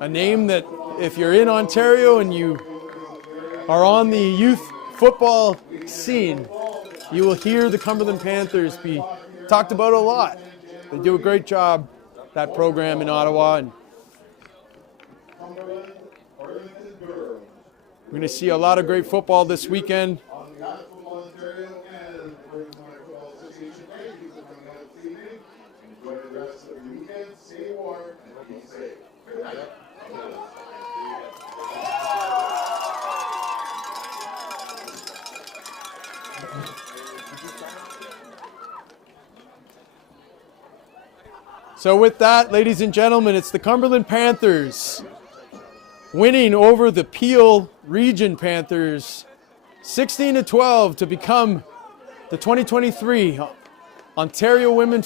A name that, if you're in Ontario and you are on the youth football scene, you will hear the Cumberland Panthers be talked about a lot. They do a great job, that program in Ottawa, and Cumberland, Arlington girls. we're going to see a lot of great football this weekend. On behalf of Football Ontario and the Football Association, thank you for coming out this evening. Enjoy the rest of the weekend. Stay warm and be safe. Good night. So with that, ladies and gentlemen, it's the Cumberland Panthers winning over the Peel Region Panthers 16-12 to become the 2023 Ontario Women's